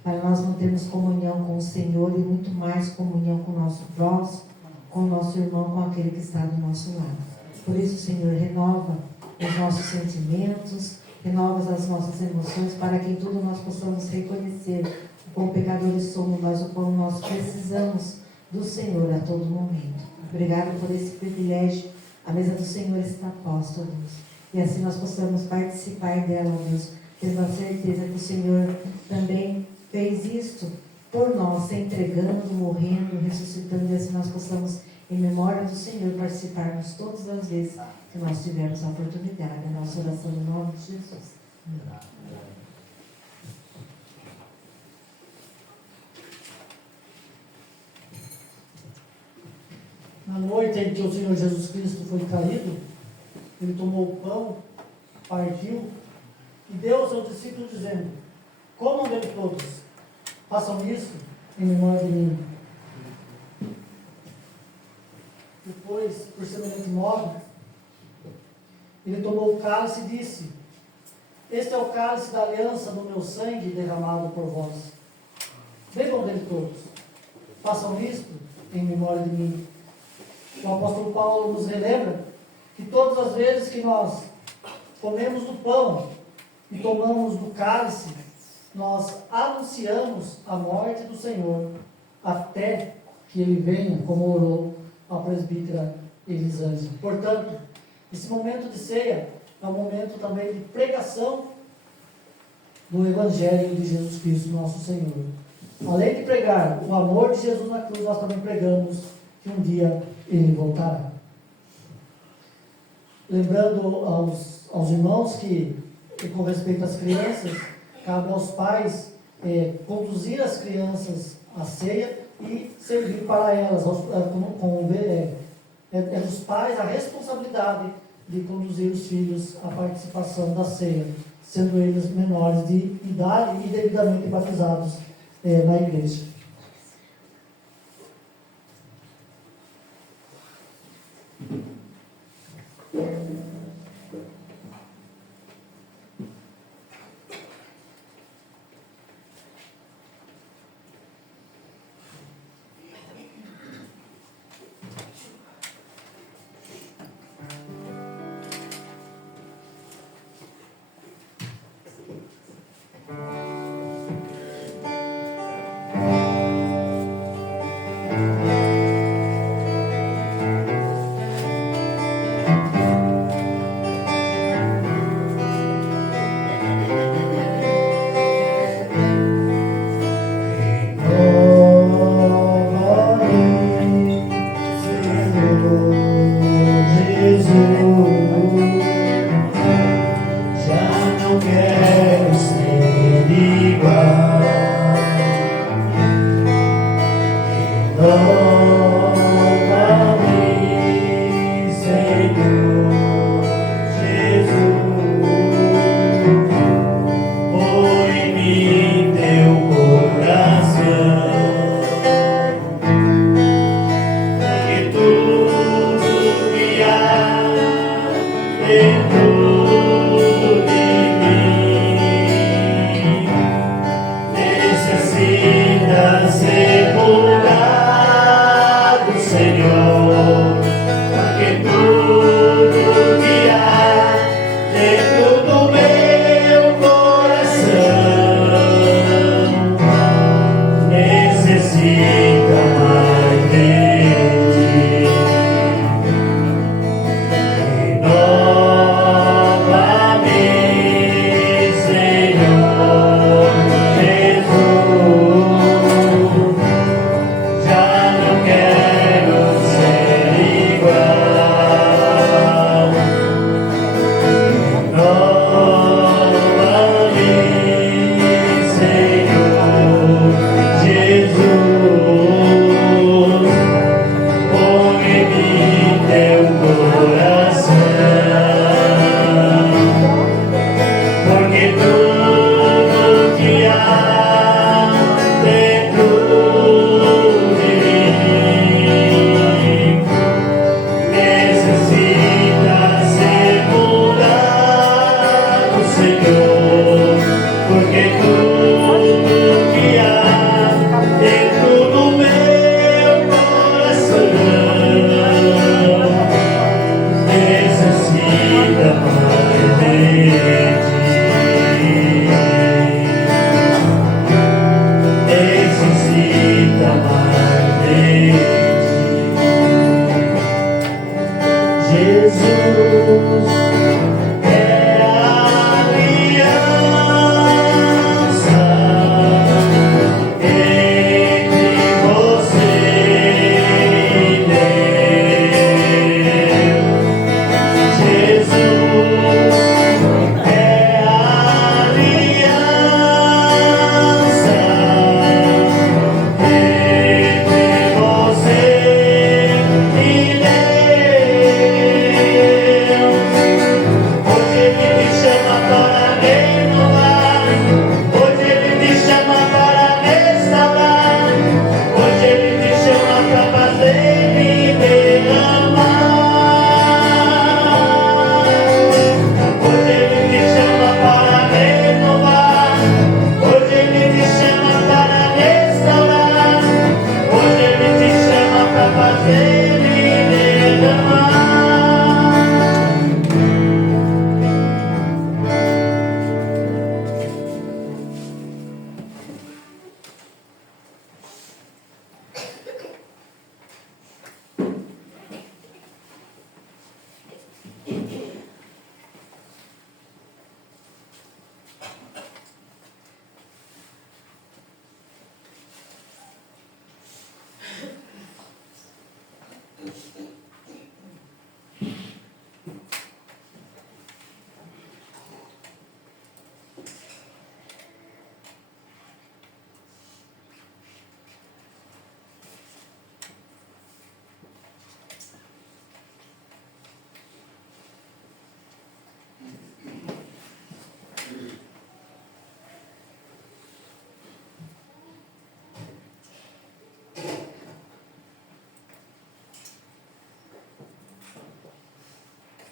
para nós mantermos comunhão com o Senhor e muito mais comunhão com o nosso próximo, com o nosso irmão, com aquele que está do nosso lado. Por isso, Senhor, renova os nossos sentimentos, renova as nossas emoções, para que em tudo nós possamos reconhecer o quão pecadores somos, mas o quão nós precisamos do Senhor a todo momento. Obrigado por esse privilégio. A mesa do Senhor está posta, ó Deus. E assim nós possamos participar dela, ó Deus, tendo a certeza que o Senhor também fez isto por nós, se entregando, morrendo, ressuscitando, e assim nós possamos, em memória do Senhor, participarmos todas as vezes que nós tivermos a oportunidade. A nossa oração em nome de Jesus. Amém. Na noite em que o Senhor Jesus Cristo foi traído, Ele tomou o pão, partiu e deu aos seus discípulos dizendo: comam dele todos, façam isso em memória de mim. Depois, por semelhante modo, Ele tomou o cálice e disse: este é o cálice da aliança do meu sangue derramado por vós. Bebam dele todos, façam isto em memória de mim. O apóstolo Paulo nos relembra que todas as vezes que nós comemos do pão e tomamos do cálice, nós anunciamos a morte do Senhor até que Ele venha, como orou a presbítera Elisângela. Portanto, esse momento de ceia é um momento também de pregação do Evangelho de Jesus Cristo, nosso Senhor. Além de pregar o amor de Jesus na cruz, nós também pregamos que um dia Ele voltará. Lembrando aos irmãos que, com respeito às crianças, cabe aos pais conduzir as crianças à ceia e servir para elas. É dos pais a responsabilidade de conduzir os filhos à participação da ceia, sendo eles menores de idade e devidamente batizados na igreja.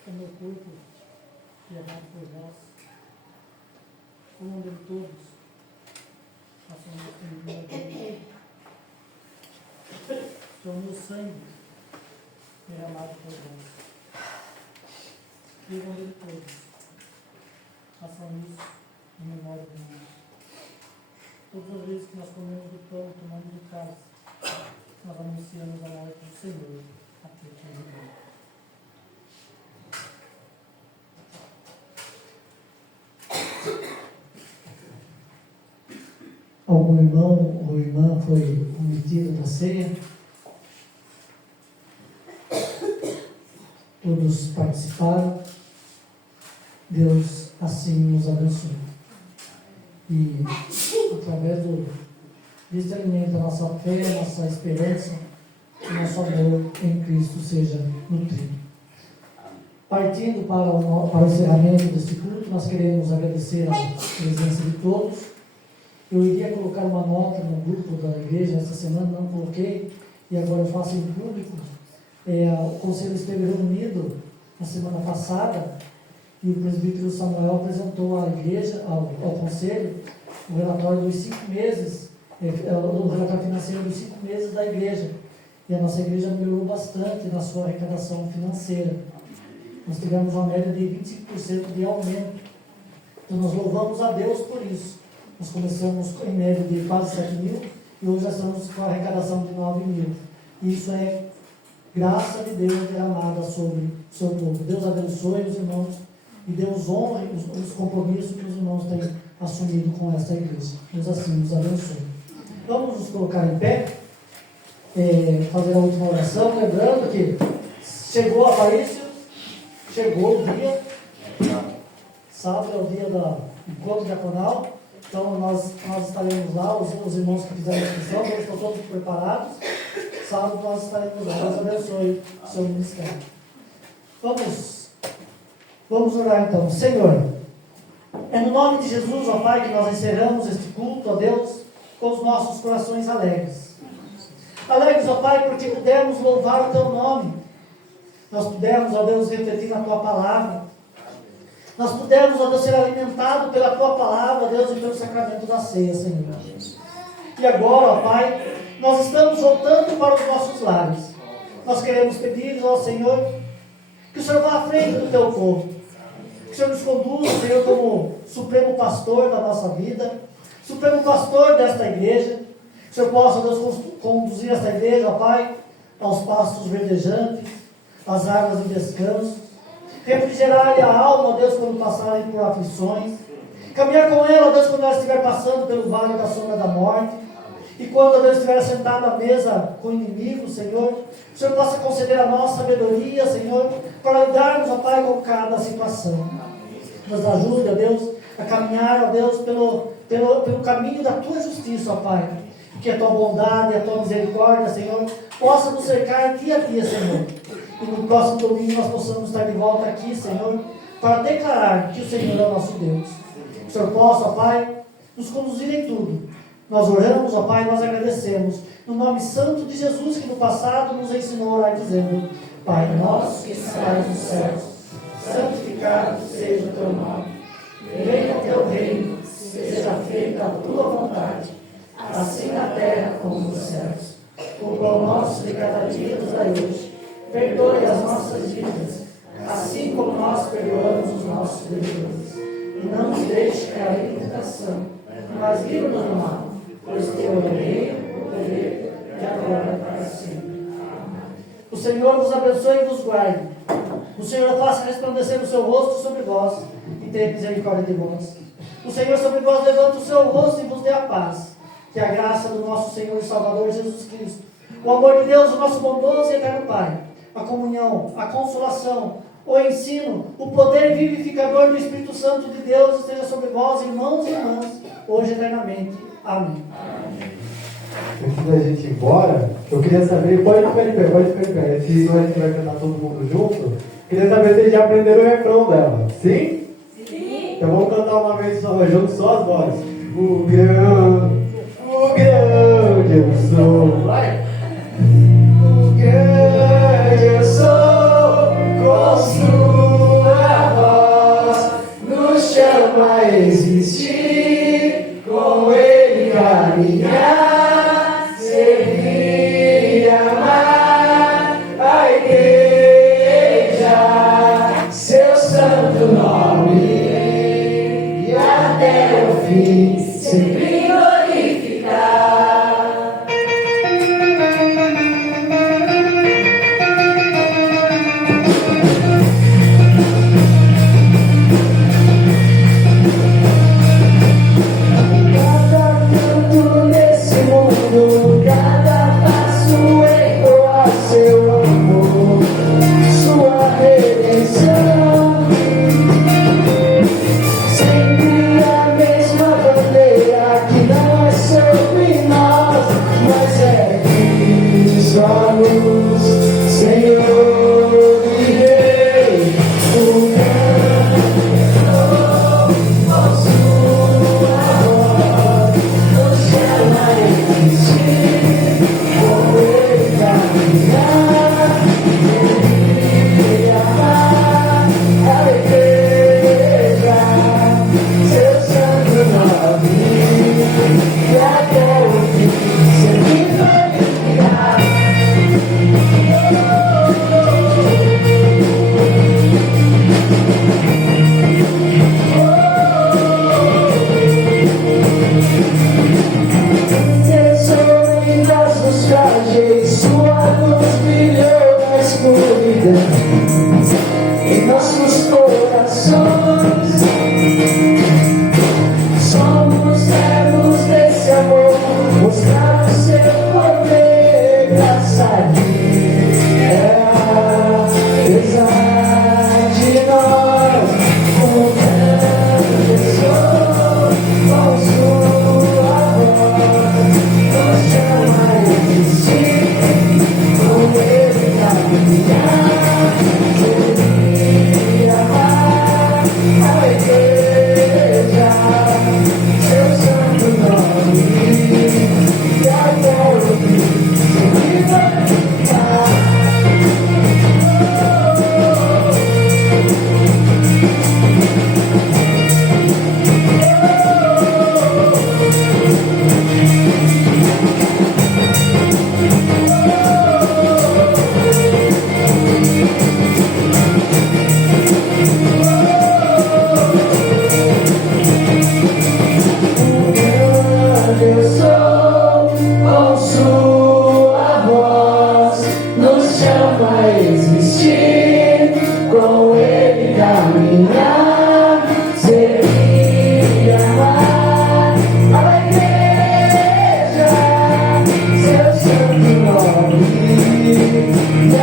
O meu corpo, levado por vós, comam dele todos, façam isso em minha vida. Sou meu sangue, derramado por vós. Bebam dele todos, façam isso em memória de mim. Todas as vezes que nós comemos do pão, tomamos do cálice, nós anunciamos a morte do Senhor até que ele venha. Algum irmão ou irmã foi omitido da ceia? Todos participaram. Deus assim nos abençoe. E através deste alimento, a nossa fé, a nossa esperança, o nosso amor em Cristo seja nutrido. Partindo para o encerramento deste culto, nós queremos agradecer a presença de todos. Eu iria colocar uma nota no grupo da igreja essa semana, não coloquei, e agora eu faço em público. O conselho esteve reunido na semana passada e o presbítero Samuel apresentou à igreja, ao conselho, o relatório dos 5 meses, o relatório financeiro dos 5 meses da igreja. E a nossa igreja melhorou bastante na sua arrecadação financeira. Nós tivemos uma média de 25% de aumento. Então nós louvamos a Deus por isso. Nós começamos em média de quase 7 mil e hoje já estamos com a arrecadação de 9 mil. Isso é graça de Deus derramada sobre o seu povo. Deus abençoe os irmãos e Deus honre os compromissos que os irmãos têm assumido com esta igreja. Deus assim nos abençoe. Vamos nos colocar em pé, fazer a última oração, lembrando que chegou a Aparício, chegou o dia, sábado é o dia do encontro diaconal, então nós estaremos lá, os irmãos que fizeram a inscrição, eles estão todos preparados, sábado nós estaremos lá. Deus abençoe o seu ministério. Vamos orar então. Senhor, é no nome de Jesus, ó Pai, que nós encerramos este culto, ó Deus, com os nossos corações alegres. Alegres, ó Pai, porque pudemos louvar o Teu nome. Nós pudemos, ó Deus, refletir na Tua palavra. Nós pudemos, ó Deus, ser alimentados pela Tua palavra, ó Deus, e pelo sacramento da ceia, Senhor. E agora, ó Pai, nós estamos voltando para os nossos lares. Nós queremos pedir, ó Senhor, que o Senhor vá à frente do Teu povo. Que o Senhor nos conduza, Senhor, como supremo pastor da nossa vida, supremo pastor desta igreja. Que o Senhor possa, Deus, conduzir esta igreja, ó Pai, aos pastos verdejantes, às águas de descanso. Refrigerar-lhe a alma, ó Deus, quando passarem por aflições. Caminhar com ela, ó Deus, quando ela estiver passando pelo vale da sombra da morte. E quando, ó Deus, estiver sentado à mesa com inimigos, Senhor, o Senhor possa conceder a nós sabedoria, Senhor, para lidarmos, ó Pai, com cada situação. Nos ajude, ó Deus, a caminhar, ó Deus, pelo caminho da Tua justiça, ó Pai. Que a Tua bondade, a Tua misericórdia, Senhor, possa nos cercar dia a dia, Senhor. E no próximo domingo nós possamos estar de volta aqui, Senhor, para declarar que o Senhor é o nosso Deus. Que o Senhor possa, ó Pai, nos conduzir em tudo. Nós oramos, ó Pai, nós agradecemos. No nome santo de Jesus, que no passado nos ensinou a orar, dizendo: Pai nosso que estás nos céus, santificado seja o Teu nome. Venha o Teu reino, seja feita a Tua vontade, assim na terra como nos céus. O pão nosso de cada dia nos dai hoje. Perdoe as nossas dívidas, assim como nós perdoamos os nossos devedores. E não nos deixe cair em tentação, mas livra-nos do mal, pois Teu é o reino, o poder e a glória para sempre. Amém. O Senhor vos abençoe e vos guarde. O Senhor faça resplandecer o seu rosto sobre vós e tenha misericórdia de vós. O Senhor sobre vós levanta o seu rosto e vos dê a paz. Que a graça do nosso Senhor e Salvador Jesus Cristo, o amor de Deus, o nosso bondoso e eterno Pai, a comunhão, a consolação, o ensino, o poder vivificador do Espírito Santo de Deus esteja sobre vós, irmãos e irmãs, hoje e eternamente. Amém. Antes da gente ir embora, eu queria saber, pode ficar de pé, se a gente vai cantar todo mundo junto, queria saber se vocês já aprenderam o refrão dela. Sim? Sim! Então vamos cantar uma vez só, junto, só as vozes. O grande eu sou, vai! O grande eu sou, com sua voz, nos chama a existir, com Ele caminhar, servir e amar a igreja, seu santo nome, e até o fim sempre glorificar. olhos, Senhor e Rei, o canto ao sua voz, nos chama a existir, com ele caminhar, ele amar a igreja, seu santo nome, e até o fim, sempre vai ficar. Em nossos trajes, sua luz brilhou na escuridão, em nossos corações. Somos servos desse amor, mostrar o seu poder, graça apesar de nós, um grande sol, com sua voz, nos chama a existir, com ele caminhar, servir, amar a igreja, seu santo nome, e até o fim, sempre vai ficar. Eu sou com sua voz, nos chama a existir, com ele caminhar, servir e amar a igreja, seu santo nome, e